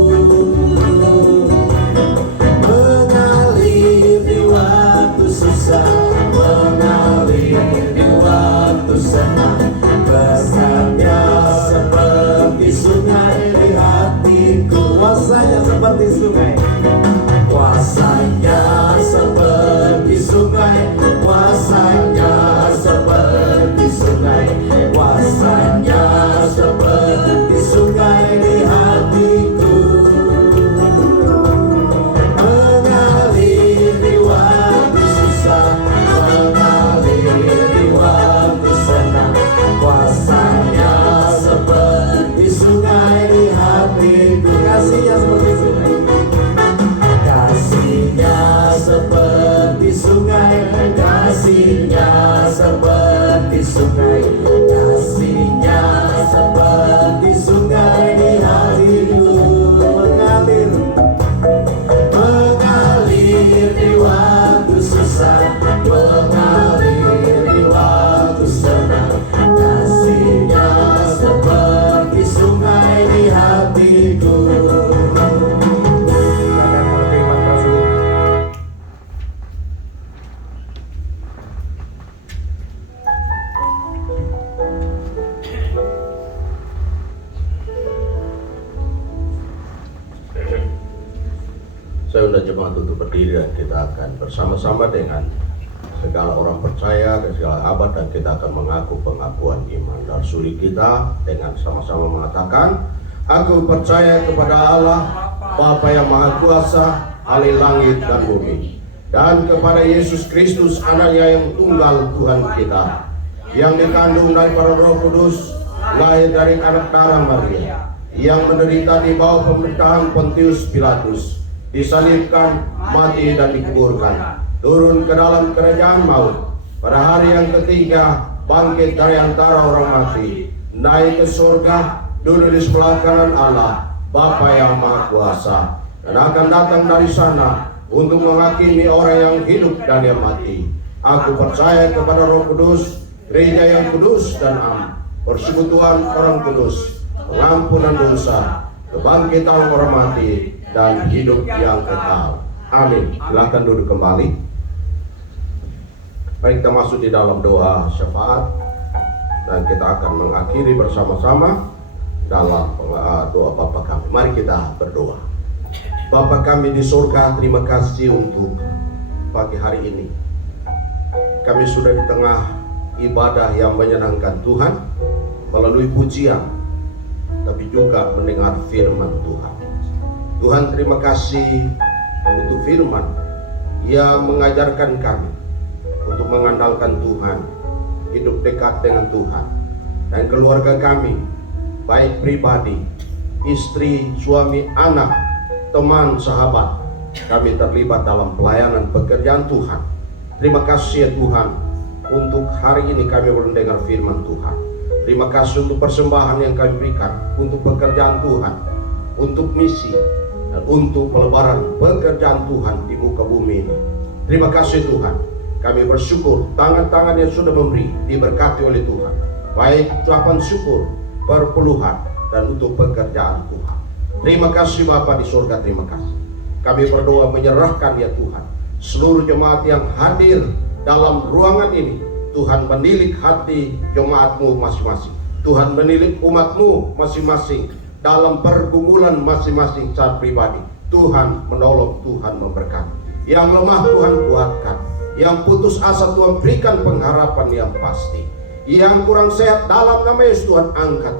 mengalir di waktu susah, mengalir di waktu senang. Berkatnya seperti sungai di hatiku, kuasanya seperti sungai. Kuasanya seperti sungai, kuasanya seperti sungai, kuasanya seperti sungai di hatiku, mengalir di waktu susah, mengalir di waktu senang. Kuasanya seperti sungai di hatiku, kasih-Nya seperti sungai. Kasih-Nya seperti sungai, kasih-Nya seperti sungai, kasih-Nya seperti sungai di hatiku, mengalir, mengalir di waktu susah, mengalir di waktu senang. Kasih-Nya seperti sungai di hatiku. Saya undang jemaat untuk berdiri dan kita akan bersama-sama dengan segala orang percaya dan segala abad, dan kita akan mengaku pengakuan iman dan suri kita dengan sama-sama mengatakan, aku percaya kepada Allah Bapa yang Maha Kuasa, ahli langit dan bumi, dan kepada Yesus Kristus anaknya yang tunggal Tuhan kita, yang dikandung daripada Roh Kudus, lahir dari anak darah Maria, yang menderita di bawah pemerintahan Pontius Pilatus, disalibkan, mati dan dikuburkan, turun ke dalam kerajaan maut, pada hari yang ketiga bangkit dari antara orang mati, naik ke surga, duduk di sebelah kanan Allah Bapa yang Maha Kuasa, dan akan datang dari sana untuk menghakimi orang yang hidup dan yang mati. Aku percaya kepada Roh Kudus, gereja yang kudus dan am, persekutuan orang kudus, pengampunan dosa, kebangkitan orang mati, dan hidup yang kekal. Amin. Silakan duduk kembali. Mari kita masuk di dalam doa syafaat, dan kita akan mengakhiri bersama-sama dalam doa Bapa kami. Mari kita berdoa. Bapa kami di surga, terima kasih untuk pagi hari ini. Kami sudah di tengah ibadah yang menyenangkan Tuhan melalui pujian, tapi juga mendengar firman Tuhan. Tuhan, terima kasih untuk firman yang mengajarkan kami untuk mengandalkan Tuhan, hidup dekat dengan Tuhan, dan keluarga kami, baik pribadi, istri, suami, anak, teman, sahabat, kami terlibat dalam pelayanan pekerjaan Tuhan. Terima kasih ya Tuhan, untuk hari ini kami mendengar firman Tuhan. Terima kasih untuk persembahan yang kami berikan untuk pekerjaan Tuhan, untuk misi, dan untuk pelebaran pekerjaan Tuhan di muka bumi ini. Terima kasih Tuhan, kami bersyukur tangan-tangan yang sudah memberi diberkati oleh Tuhan, baik ucapan syukur, perpuluhan, dan untuk pekerjaan Tuhan. Terima kasih Bapa di surga, terima kasih. Kami berdoa menyerahkan ya Tuhan seluruh jemaat yang hadir dalam ruangan ini. Tuhan menilik hati jemaat-Mu masing-masing. Tuhan menilik umat-Mu masing-masing dalam pergumulan masing-masing saat pribadi. Tuhan menolong, Tuhan memberkati. Yang lemah Tuhan kuatkan, yang putus asa Tuhan berikan pengharapan yang pasti, yang kurang sehat dalam nama Yesus Tuhan angkat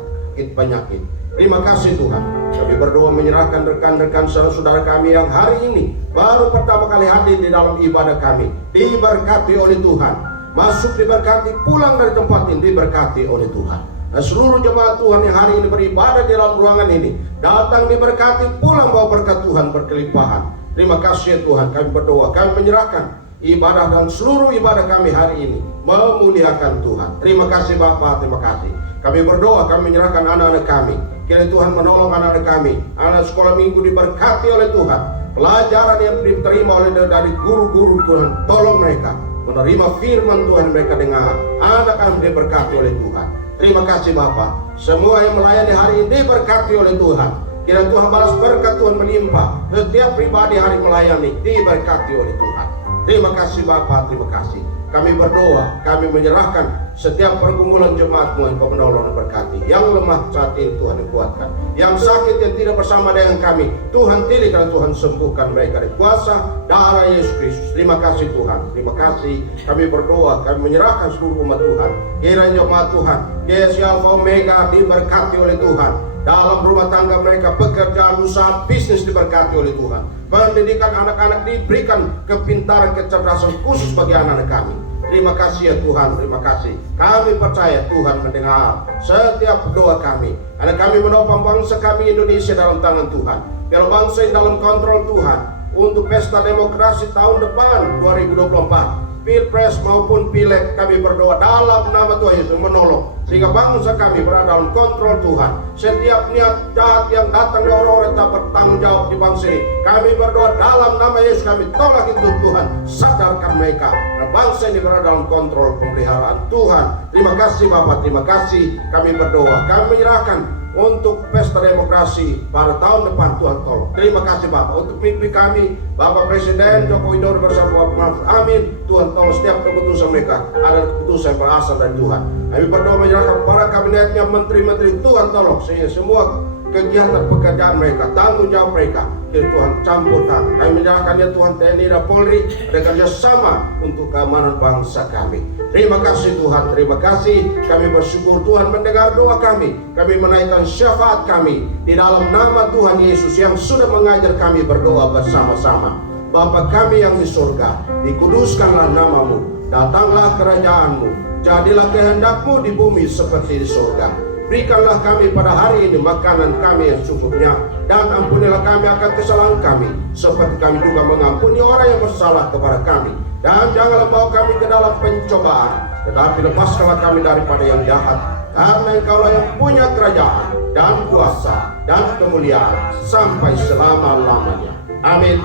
penyakit. Terima kasih Tuhan. Kami berdoa menyerahkan rekan-rekan saudara kami yang hari ini baru pertama kali hadir di dalam ibadah kami, diberkati oleh Tuhan, masuk diberkati, pulang dari tempat ini diberkati oleh Tuhan. Dan seluruh jemaat Tuhan yang hari ini beribadah di dalam ruangan ini, datang diberkati, pulang bawa berkat Tuhan berkelimpahan. Terima kasih ya Tuhan. Kami berdoa, kami menyerahkan ibadah dan seluruh ibadah kami hari ini memuliakan Tuhan. Terima kasih Bapa, terima kasih. Kami berdoa, kami menyerahkan anak-anak kami. Kiranya Tuhan menolong anak-anak kami. Anak sekolah minggu diberkati oleh Tuhan. Pelajaran yang diterima oleh dari guru-guru Tuhan, tolong mereka menerima firman Tuhan mereka dengar. Anak-anak diberkati oleh Tuhan. Terima kasih Bapa. Semua yang melayani hari ini diberkati oleh Tuhan. Kiranya Tuhan balas berkat Tuhan menimpa setiap pribadi hari melayani, diberkati oleh Tuhan. Terima kasih Bapa, terima kasih. Kami berdoa, kami menyerahkan setiap pergumulan jemaat-Mu yang Kau menolong dan berkati. Yang lemah saat ini Tuhan dikuatkan, yang sakit yang tidak bersama dengan kami, Tuhan pilih dan Tuhan sembuhkan mereka di kuasa darah Yesus Kristus. Terima kasih Tuhan, terima kasih. Kami berdoa, kami menyerahkan seluruh umat Tuhan. Kiranya jemaat Tuhan, Yesus Alfa Omega diberkati oleh Tuhan. Dalam rumah tangga mereka, pekerjaan, usaha, bisnis diberkati oleh Tuhan. Pendidikan anak-anak diberikan kepintaran, kecerdasan khusus bagi anak-anak kami. Terima kasih ya Tuhan, terima kasih. Kami percaya Tuhan mendengar setiap doa kami. Karena kami menopang bangsa kami Indonesia dalam tangan Tuhan. Biar bangsa yang dalam kontrol Tuhan. Untuk pesta demokrasi tahun depan 2024. Pilpres maupun pileg, kami berdoa dalam nama Tuhan Yesus menolong sehingga bangsa kami berada dalam kontrol Tuhan. Setiap niat jahat yang datang dari orang-orang tak bertanggung jawab di bangsa ini, kami berdoa dalam nama Yesus, kami tolak itu Tuhan, sadarkan mereka dan bangsa ini berada dalam kontrol pemeliharaan Tuhan. Terima kasih Bapak, terima kasih. Kami berdoa, kami menyerahkan untuk pesta demokrasi pada tahun depan, Tuhan tolong. Terima kasih Bapak untuk mimpi kami, Bapak Presiden Joko Widodo bersama Bapak Mahfud. Amin. Tuhan tolong setiap keputusan mereka adalah keputusan berasal dari Tuhan. Kami berdoa menyerahkan para kabinetnya, menteri-menteri, Tuhan tolong sehingga semua kegiatan pekerjaan mereka, tanggung jawab mereka. Tuhan campur tangan. Kami menyerahkan ya Tuhan TNI dan Polri ada kerjasama untuk keamanan bangsa kami. Terima kasih Tuhan, terima kasih. Kami bersyukur Tuhan mendengar doa kami. Kami menaikkan syafaat kami di dalam nama Tuhan Yesus yang sudah mengajar kami berdoa bersama-sama. Bapa kami yang di surga, dikuduskanlah namamu, datanglah kerajaanmu, jadilah kehendakmu di bumi seperti di surga. Berikanlah kami pada hari ini makanan kami yang cukupnya, dan ampunilah kami akan kesalahan kami, seperti kami juga mengampuni orang yang bersalah kepada kami. Dan janganlah bawa kami ke dalam pencobaan, tetapi lepaskanlah kami daripada yang jahat, karena Engkaulah yang punya kerajaan, dan kuasa, dan kemuliaan, sampai selama-lamanya. Amin.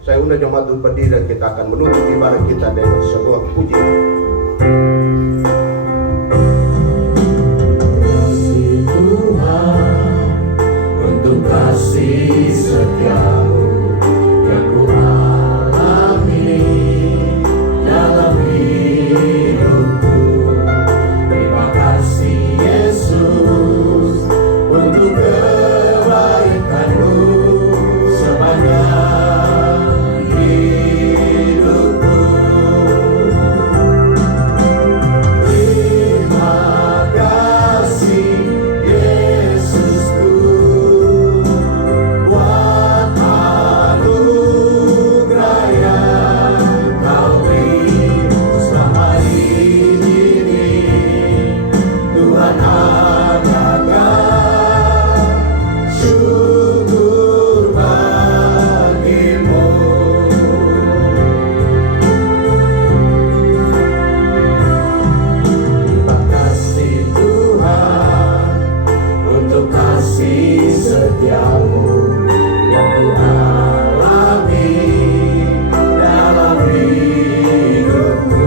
Saya undang jemaat untuk berdiri dan kita akan menutup ibadah kita dengan sebuah pujian. Kasih setiamu yang ku alami dalam hidupku.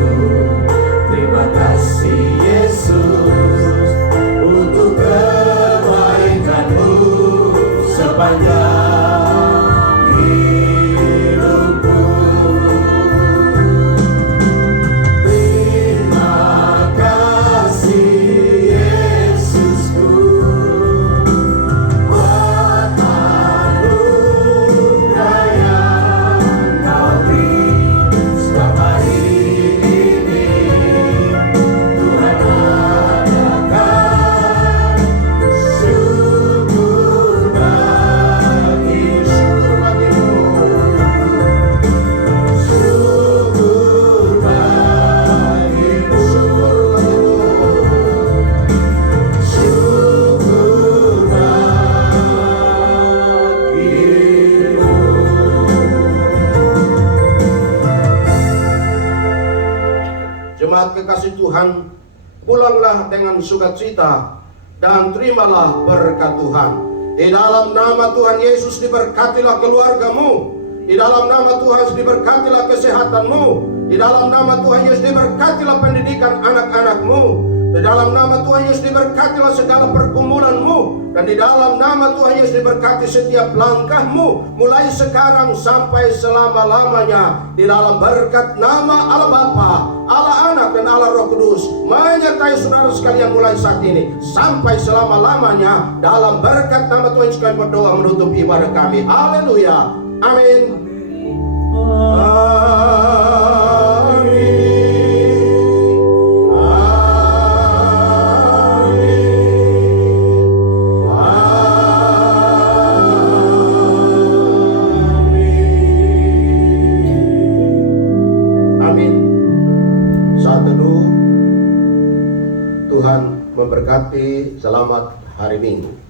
Terima kasih Yesus untuk kebaikanmu sepanjang hidupku. Terima kasih Yesusku. Jemaat kekasih Tuhan, pulanglah dengan sukacita dan terimalah berkat Tuhan. Di dalam nama Tuhan Yesus diberkatilah keluargamu. Di dalam nama Tuhan Yesus diberkatilah kesehatanmu. Di dalam nama Tuhan Yesus diberkatilah pendidikan anak-anakmu. Di dalam nama Tuhan Yesus diberkatilah segala pergumulanmu. Dan di dalam nama Tuhan Yesus diberkati setiap langkahmu, mulai sekarang sampai selama-lamanya. Di dalam berkat nama Allah Bapa, Allah Anak, dan Allah Roh Kudus menyertai saudara sekalian mulai saat ini sampai selama-lamanya. Dalam berkat nama Tuhan Yesus kami berdoa menutup ibadah kami. Haleluya. Amin. Tuhan memberkati. Selamat hari Minggu.